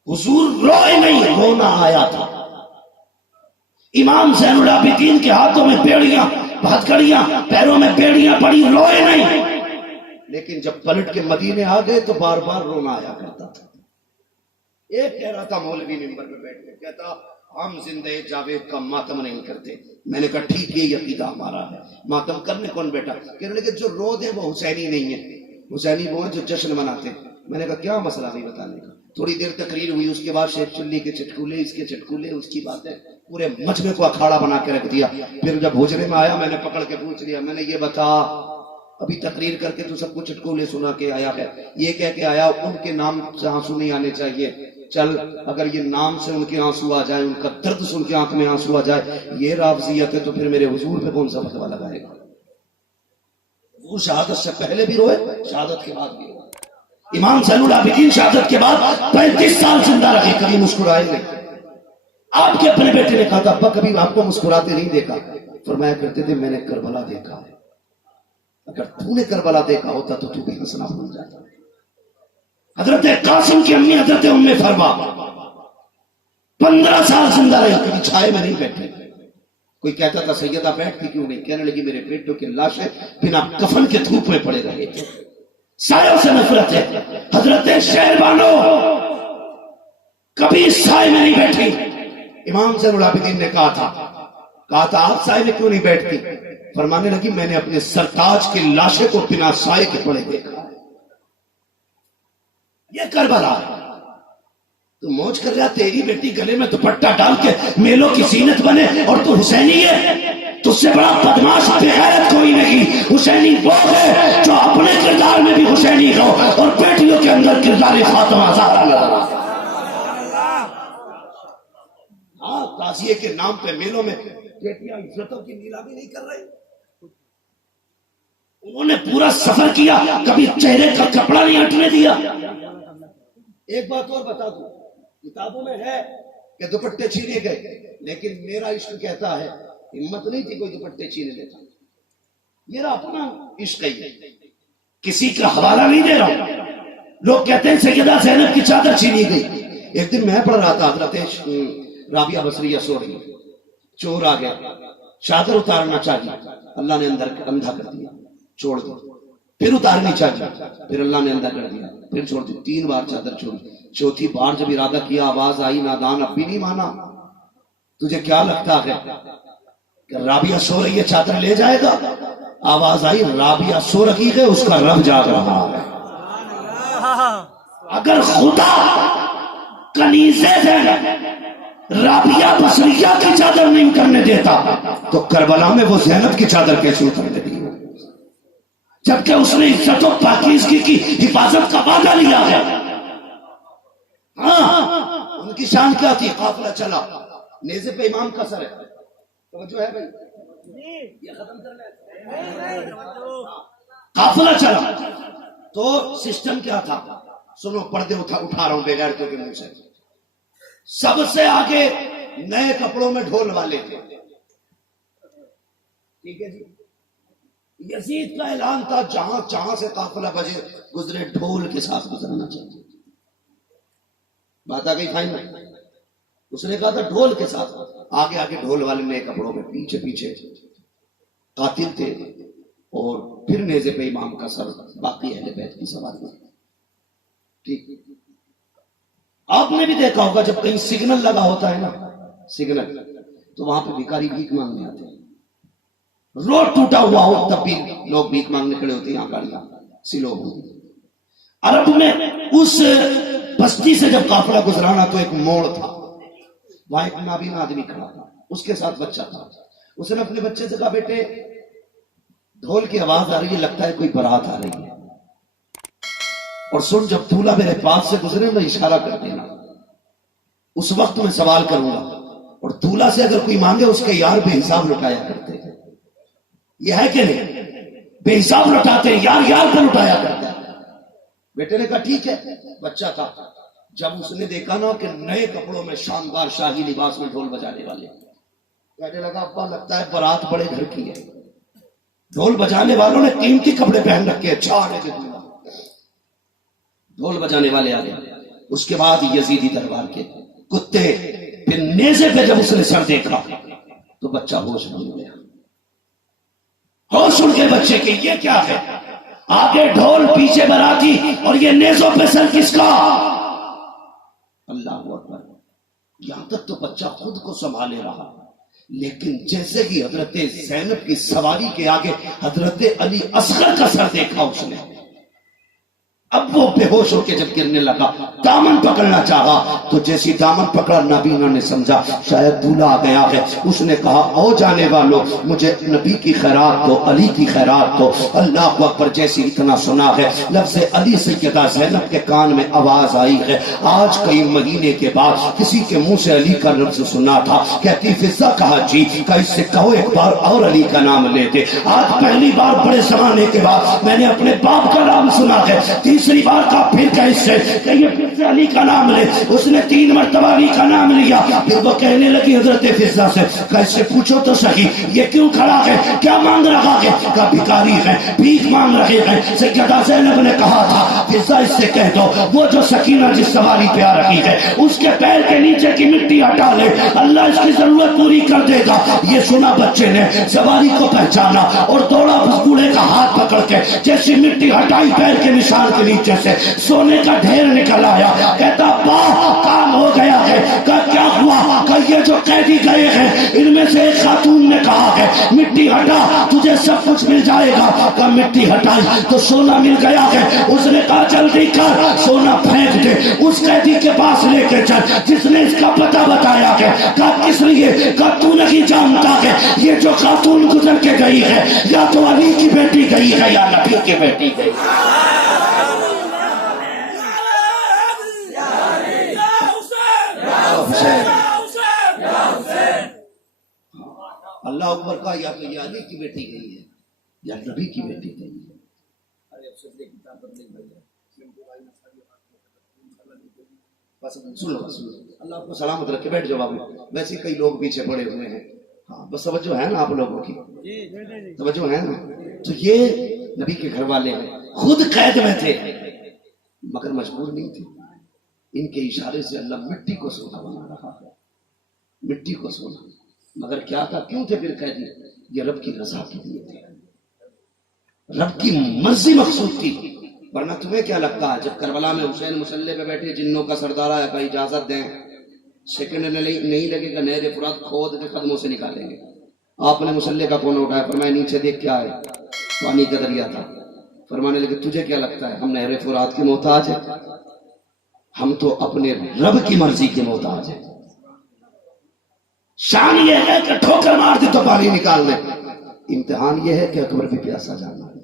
حضور روئے نہیں، رونا آیا تھا. امام زین العابدین کے ہاتھوں میں بیڑیاں، ہتھکڑیاں، پیروں میں بیڑیاں پڑی، روئے نہیں. لیکن جب پلٹ کے مدینے آ گئے تو بار بار رونا آیا کرتا تھا. ایک کہہ رہا تھا مولوی ممبر میں بیٹھ کے، کہتا ہم زندہ جاوید کا ماتم نہیں کرتے. میں نے کہا ٹھیک ہے، یہ عقیدہ ہمارا ہے. ماتم کرنے کون بیٹا؟ کہنے لگے جو رو دے وہ حسینی نہیں ہے، حسینی وہ ہیں جو جشن مناتے. میں نے کہا کیا مسئلہ نہیں بتانے کا. تھوڑی دیر تقریر ہوئی، اس کے بعد شیخ چلی کے چٹکولے، اس کے چٹکولے، اس کی باتیں، پورے مجمع کو اکھاڑا بنا کے رکھ دیا. پھر جب حجرے میں آیا میں نے پکڑ کے پوچھ لیا، میں نے یہ بتا ابھی تقریر کر کے تو سب کو چٹکولے سنا کے آیا ہے، یہ کہہ کے آیا ان کے نام سے آنسو نہیں آنے چاہیے. چل اگر یہ نام سے ان کے آنسو آ جائے، ان کا درد سن کے آنکھ میں آنسو آ جائے، یہ رافضیت ہے، تو پھر میرے حضور پہ کون سا فتویٰ لگائے گا؟ وہ شہادت سے پہلے بھی روئے، شہادت کے بعد بھی روئے. امام زین العابدین شہادت کے بعد 35 سال زندہ رہے، کبھی مسکرائے نہیں. آپ کے اپنے بیٹے نے کہا تھا ابا کبھی آپ کو مسکراتے نہیں دیکھا. فرمایا کرتے تھے میں نے کربلا دیکھا ہے، اگر تو نے کربلا دیکھا ہوتا تو تو بھی ہنسنا بھول جاتا. حضرت قاسم کی امی حضرت ام فرما 15 سال زندہ رہی، کبھی چھائے میں نہیں بیٹھے. کوئی کہتا تھا سیدہ بیٹھتی کیوں نہیں؟ کہنے لگی میرے بیٹوں کے لاشیں بنا کفن کے دھوپ میں پڑے رہے تھے، سایوں سے نفرت ہے. حضرت شہربانو کبھی سائے میں نہیں بیٹھی. امام زین العابدین نے کہا تھا آپ سائے میں کیوں نہیں بیٹھتی؟ فرمانے لگی میں نے اپنے سرتاج کے لاشے کو بنا سائے کے پڑے دیکھا. یہ کربلا تو موج کر رہا، تیری بیٹی گلے میں دوپٹہ ڈال کے میلوں کی زینت بنے اور تو حسینی ہے. تجھ سے بڑا بدماش بغیرت کوئی نہیں. حسینی وہ ہے جو اپنے کردار میں بھی حسینی ہو اور بیٹیوں کے اندر کردار فاطمہ زہرا نظر آ. ہاں تعزیے کے نام پہ میلوں میں بیٹیاں عزتوں کی نیلامی نہیں کر رہے. انہوں نے پورا سفر کیا، کبھی چہرے کا کپڑا نہیں ہٹنے دیا. ایک بات اور بتا دوں، کتابوں میں ہے کہ دوپٹے چھینے گئے، لیکن میرا عشق کہتا ہے ہمت نہیں تھی کوئی دوپٹے چھینے دیتا. میرا اپنا عشق ہے، کسی کا حوالہ نہیں دے رہا ہوں. لوگ کہتے ہیں سیدہ زینب کی چادر چھینی گئی. ایک دن میں پڑھ رہا تھا، حضرت رابعہ بصریہ سو رہی، چور آ گیا، چادر اتارنا چاہیے، اللہ نے اندر اندھا کر دیا، چھوڑ دو. پھر اتارنی چاہیے، پھر اللہ نے اندھا کر دیا، پھر چھوڑ دی. 3 بار چادر چھوڑی. چوتھی بار جب ارادہ کیا، آواز آئی، نادان اب بھی نہیں مانا. تجھے کیا لگتا ہے کہ رابعہ سو رہی ہے چادر لے جائے گا؟ آواز آئی رابعہ سو رہی ہے، اس کا رب جاگ رہا ہے. اگر خدا کنیزے سے رابعہ بصریہ کی چادر نہیں کرنے دیتا تو کربلا میں وہ زینب کی چادر کیسے اترنے دی؟ جبکہ اس نے عزت و پاکیزگی کی حفاظت کا وعدہ لیا ہے. ہاں ان کی شان کیا تھی؟ قافلہ چلا، نیزے پہ امام کا سر ہے، توجہ ہے بھائی، یہ ختم کرنا ہے. قافلہ چلا تو سسٹم کیا تھا؟ سنو، پردے اٹھا رہا ہوں بغیرتوں کے منہ سے. سب سے آگے نئے کپڑوں میں ڈھول والے تھے، ٹھیک ہے جی. یزید کا اعلان تھا جہاں سے قافلہ بجے گزرے ڈھول کے ساتھ گزرنا چاہیے. بات آ گئی فائنل. اس نے کہا تھا ڈھول کے ساتھ، آگے آگے ڈھول والے نئے کپڑوں میں، پیچھے پیچھے قاتل تھے، اور پھر نیزے پہ امام کا سر، باقی اہل بیت کی سواری. ٹھیک. آپ نے بھی دیکھا ہوگا جب کہیں سگنل لگا ہوتا ہے نا، سگنل، تو وہاں پہ بھیکاری بھیک مانگنے آتے ہیں. روڈ ٹوٹا ہوا ہو تب بھی لوگ بھیک مانگنے کھڑے ہوتے ہیں. یہاں گاڑیاں سلو ہوتی. عرب میں اس بستی سے جب قافلہ گزرانا تو ایک موڑ تھا، وہاں ایک نابینا آدمی کھڑا تھا، اس کے ساتھ بچہ تھا. اس نے اپنے بچے سے کہا بیٹے ڈھول کی آواز آ رہی ہے، لگتا ہے کوئی بارات آ رہی ہے. اور سن، جب دولہا میرے پاس سے گزرے میں اشارہ کر دینا، اس وقت میں سوال کروں گا. اور دولہا سے اگر کوئی مانگے اس کے یار بے حساب لٹایا کرتے ہیں. یہ ہے کہ نہیں؟ بے حساب لٹاتے ہیں، یار یار پہ لٹایا کرتے ہیں. بیٹے نے کہا ٹھیک ہے. بچہ تھا. جب اس نے دیکھا نا کہ نئے کپڑوں میں شاندار شاہی لباس میں ڈھول بجانے والے، کہنے لگا ابا لگتا ہے بارات بڑے گھر کی ہے. ڈھول بجانے والوں نے قیمتی کپڑے پہن رکھے. اچھا آنے کے ڈھول بجانے والے آ گئے. اس کے بعد یزیدی دربار کے کتے پھر نیزے پہ جب اس نے سر دیکھا تو بچہ ہوش نہیں گیا. ہوش اڑ گئے بچے کے. یہ کیا ہے؟ آگے ڈھول پیچھے باراتی اور یہ نیزوں پہ سر کس کا؟ اللہ اکبر. یہاں تک تو بچہ خود کو سنبھالے رہا، لیکن جیسے کہ حضرت زینب کی سواری کے آگے حضرت علی اصغر کا سر دیکھا اس نے، اب وہ بے ہوش ہو کے جب گرنے لگا دامن پکڑنا چاہا تو جیسی دامن پکڑا نابینا نے سمجھا شاید دولہا آ گیا ہے. اس نے کہا او جانے والوں مجھے نبی کی خیرات دو، علی کی خیرات دو. اللہ اکبر. جیسی اتنا سنا ہے لفظ علی سیدہ زینب کے کان میں آواز آئی ہے. آج کئی مہینے کے بعد کسی کے منہ سے علی کا لفظ سنا تھا. کہتی فضا کہا جی کہ اس سے کہو ایک بار اور علی کا نام لے دے. آج پہلی بار بڑے زمانے کے بعد میں نے اپنے باپ کا نام سنا ہے. تیسری بار کا پھر کیسے کہ یہ پھر سے علی کا نام لے. اس نے 3 مرتبہ علی کا نام لیا. پھر وہ کہنے لگی حضرت فضا سے کیسے پوچھو تو صحیح یہ کیوں کھڑا ہے، کیا مانگ رہا ہے؟ کہ بھکاری ہے، بھیک مانگ رہے ہیں. سیدہ زینب نے کہا تھا فضا اس سے کہہ دو وہ جو سکینہ جس سواری پہ آ رہی ہے اس کے پیر کے نیچے کی مٹی ہٹا لے، اللہ اس کی ضرورت پوری کر دے گا. یہ سنا بچے نے سواری کو پہچانا اور دوڑا بھگوڑے کا ہاتھ پکڑ کے جیسی مٹی ہٹائی پیر کے نشان کے نیچے سے سونے کا ڈھیر نکل آیا. کہتا باہ کام ہو گیا ہے. کیا ہوا؟ کہ یہ جو قیدی گئے ہیں ان میں سے ایک خاتون نے کہا ہے مٹی ہٹا تجھے سب کچھ مل جائے گا. کہ مٹی ہٹائی تو سونا مل گیا ہے. اس نے کہا جلدی کر سونا پھینک دے، اس قیدی کے پاس لے کے چل جس نے اس کا پتہ بتایا ہے. کہا کس لیے؟ کہ تو نہیں جانتا ہے یہ جو خاتون گزر کے گئی ہے یا تو علی کی بیٹی گئی ہے یا نبی کی بیٹی گئی. اللہ اکبر کا یا تو یہ علی کی بیٹی گئی ہے یا نبی کی بیٹی گئی ہے. اللہ آپ کو سلامت رکھے. بیٹھ جاؤ. ویسے کئی لوگ پیچھے پڑے ہوئے ہیں. ہاں بس توجہ ہے نا آپ لوگوں کی؟ توجہ ہے نا؟ تو یہ نبی کے گھر والے ہیں، خود قید میں تھے مگر مجبور نہیں تھے. ان کے اشارے سے اللہ مٹی کو سونا بنا رہا ہے. مٹی کو سونا. مگر کیا تھا؟ کیوں تھے پھر قیدی؟ یہ رب کی رضا کے لیے تھے، رب کی مرضی مقصود تھی. ورنہ تمہیں کیا لگتا ہے جب کربلا میں حسین مسلح پہ بیٹھے جنوں کا سردار آیا کہ اجازت دیں، سیکنڈ نہیں لگے گا نہر فرات کھود کے قدموں سے نکالیں گے. آپ نے مسلح کا کونا اٹھایا، فرمایا نیچے دیکھ کیا ہے؟ پانی کا دریا تھا. فرمانے لگے تجھے کیا لگتا ہے ہم نہر فرات کی محتاج ہیں؟ ہم تو اپنے رب کی مرضی کے محتاج ہیں. شان یہ ہے کہ ٹھوکر مار دی تو پانی نکال لیں. امتحان یہ ہے کہ اکبر بھی پیاسا جانا ہے،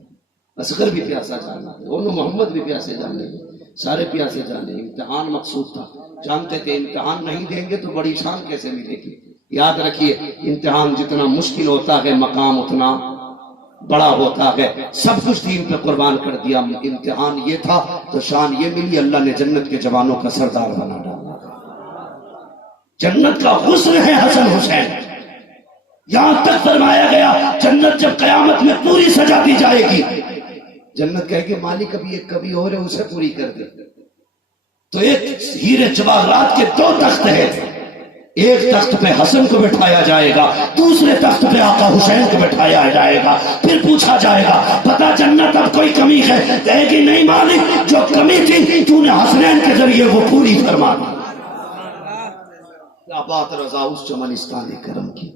اصغر بھی پیاسا جانا ہے، دونوں محمد بھی پیاسے جانے ہیں، سارے پیاسے جانے. امتحان مقصود تھا. جانتے تھے امتحان نہیں دیں گے تو بڑی شان کیسے ملے گی. یاد رکھیے امتحان جتنا مشکل ہوتا ہے مقام اتنا بڑا ہوتا ہے. سب کچھ دین پہ قربان کر دیا. امتحان یہ تھا تو شان یہ ملی، اللہ نے جنت کے جوانوں کا سردار بنا ڈالا. جنت کا حسن ہے حسن حسین. یہاں تک فرمایا گیا جنت جب قیامت میں پوری سجا دی جائے گی، جنت کہے کہ مالک ابھی ایک کبھی اور ہے اسے پوری کر دے. تو ایک ہیرے جواہرات کے 2 تخت ہیں. ایک تخت پہ حسن کو بٹھایا جائے گا، دوسرے تخت پہ آقا حسین کو بٹھایا جائے گا. پھر پوچھا جائے گا پتا جنت اب کوئی کمی ہے؟ کہے گی نہیں مالک، جو کمی تھی تو نے حسنین کے ذریعے وہ پوری فرما دی. کیا بات رضا اس چمنستان کرم کی،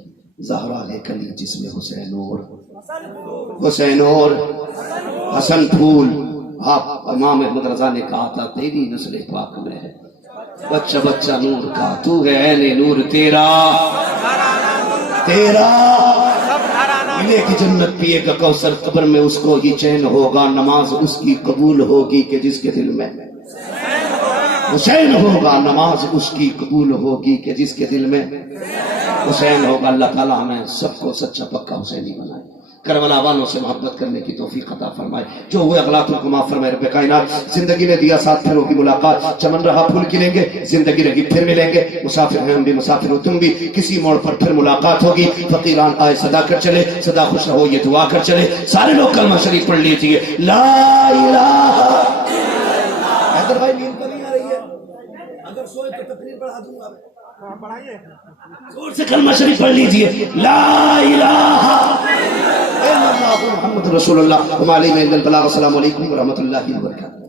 زہرا لے کلی جس میں حسین اور حسن پھول. آپ امام احمد رضا نے کہا تھا تیری نسل پاک میں ہے بچہ بچہ نور کا، تو ہے عین نور تیرا دلے کی جنت پیے گا کوثر، قبر میں اس کو یہ چین ہوگا، نماز اس کی قبول ہوگی کہ جس کے دل میں حسین ہوگا، نماز اس کی قبول ہوگی کہ جس کے دل میں حسین ہوگا۔ اللہ تعالیٰ ہمیں سب کو سچا پکا حسینی بنائے، کربلا والوں سے محبت کرنے کی توفیق عطا فرمائے، جو ہوئے اغلاط ان کو معاف فرمائے رب کائنات۔ زندگی نے دیا ساتھ، پھر ہوگی ملاقات، چمن رہا پھول کھلیں گے، زندگی رہی پھر ملیں گے، مسافر ہیں ہم بھی، مسافر ہو تم بھی، کسی موڑ پر پھر ملاقات ہوگی۔ فقیران آئے صدا کر چلے، صدا خوش رہو یہ دعا کر چلے، سارے لوگ کلمہ شریف پڑھ لیجیے، لا الہ۔ حیدر بھائی نیند تو نہیں آ رہی ہے؟ اگر سوئے تو تقریر پڑھا دوں گا، زور سے کلمہ شریف پڑھ لیجیے، لا الہ الا اللہ محمد رسول اللہ۔ ہمارے میں البلاغ۔ السلام علیکم ورحمۃ اللہ وبرکاتہ۔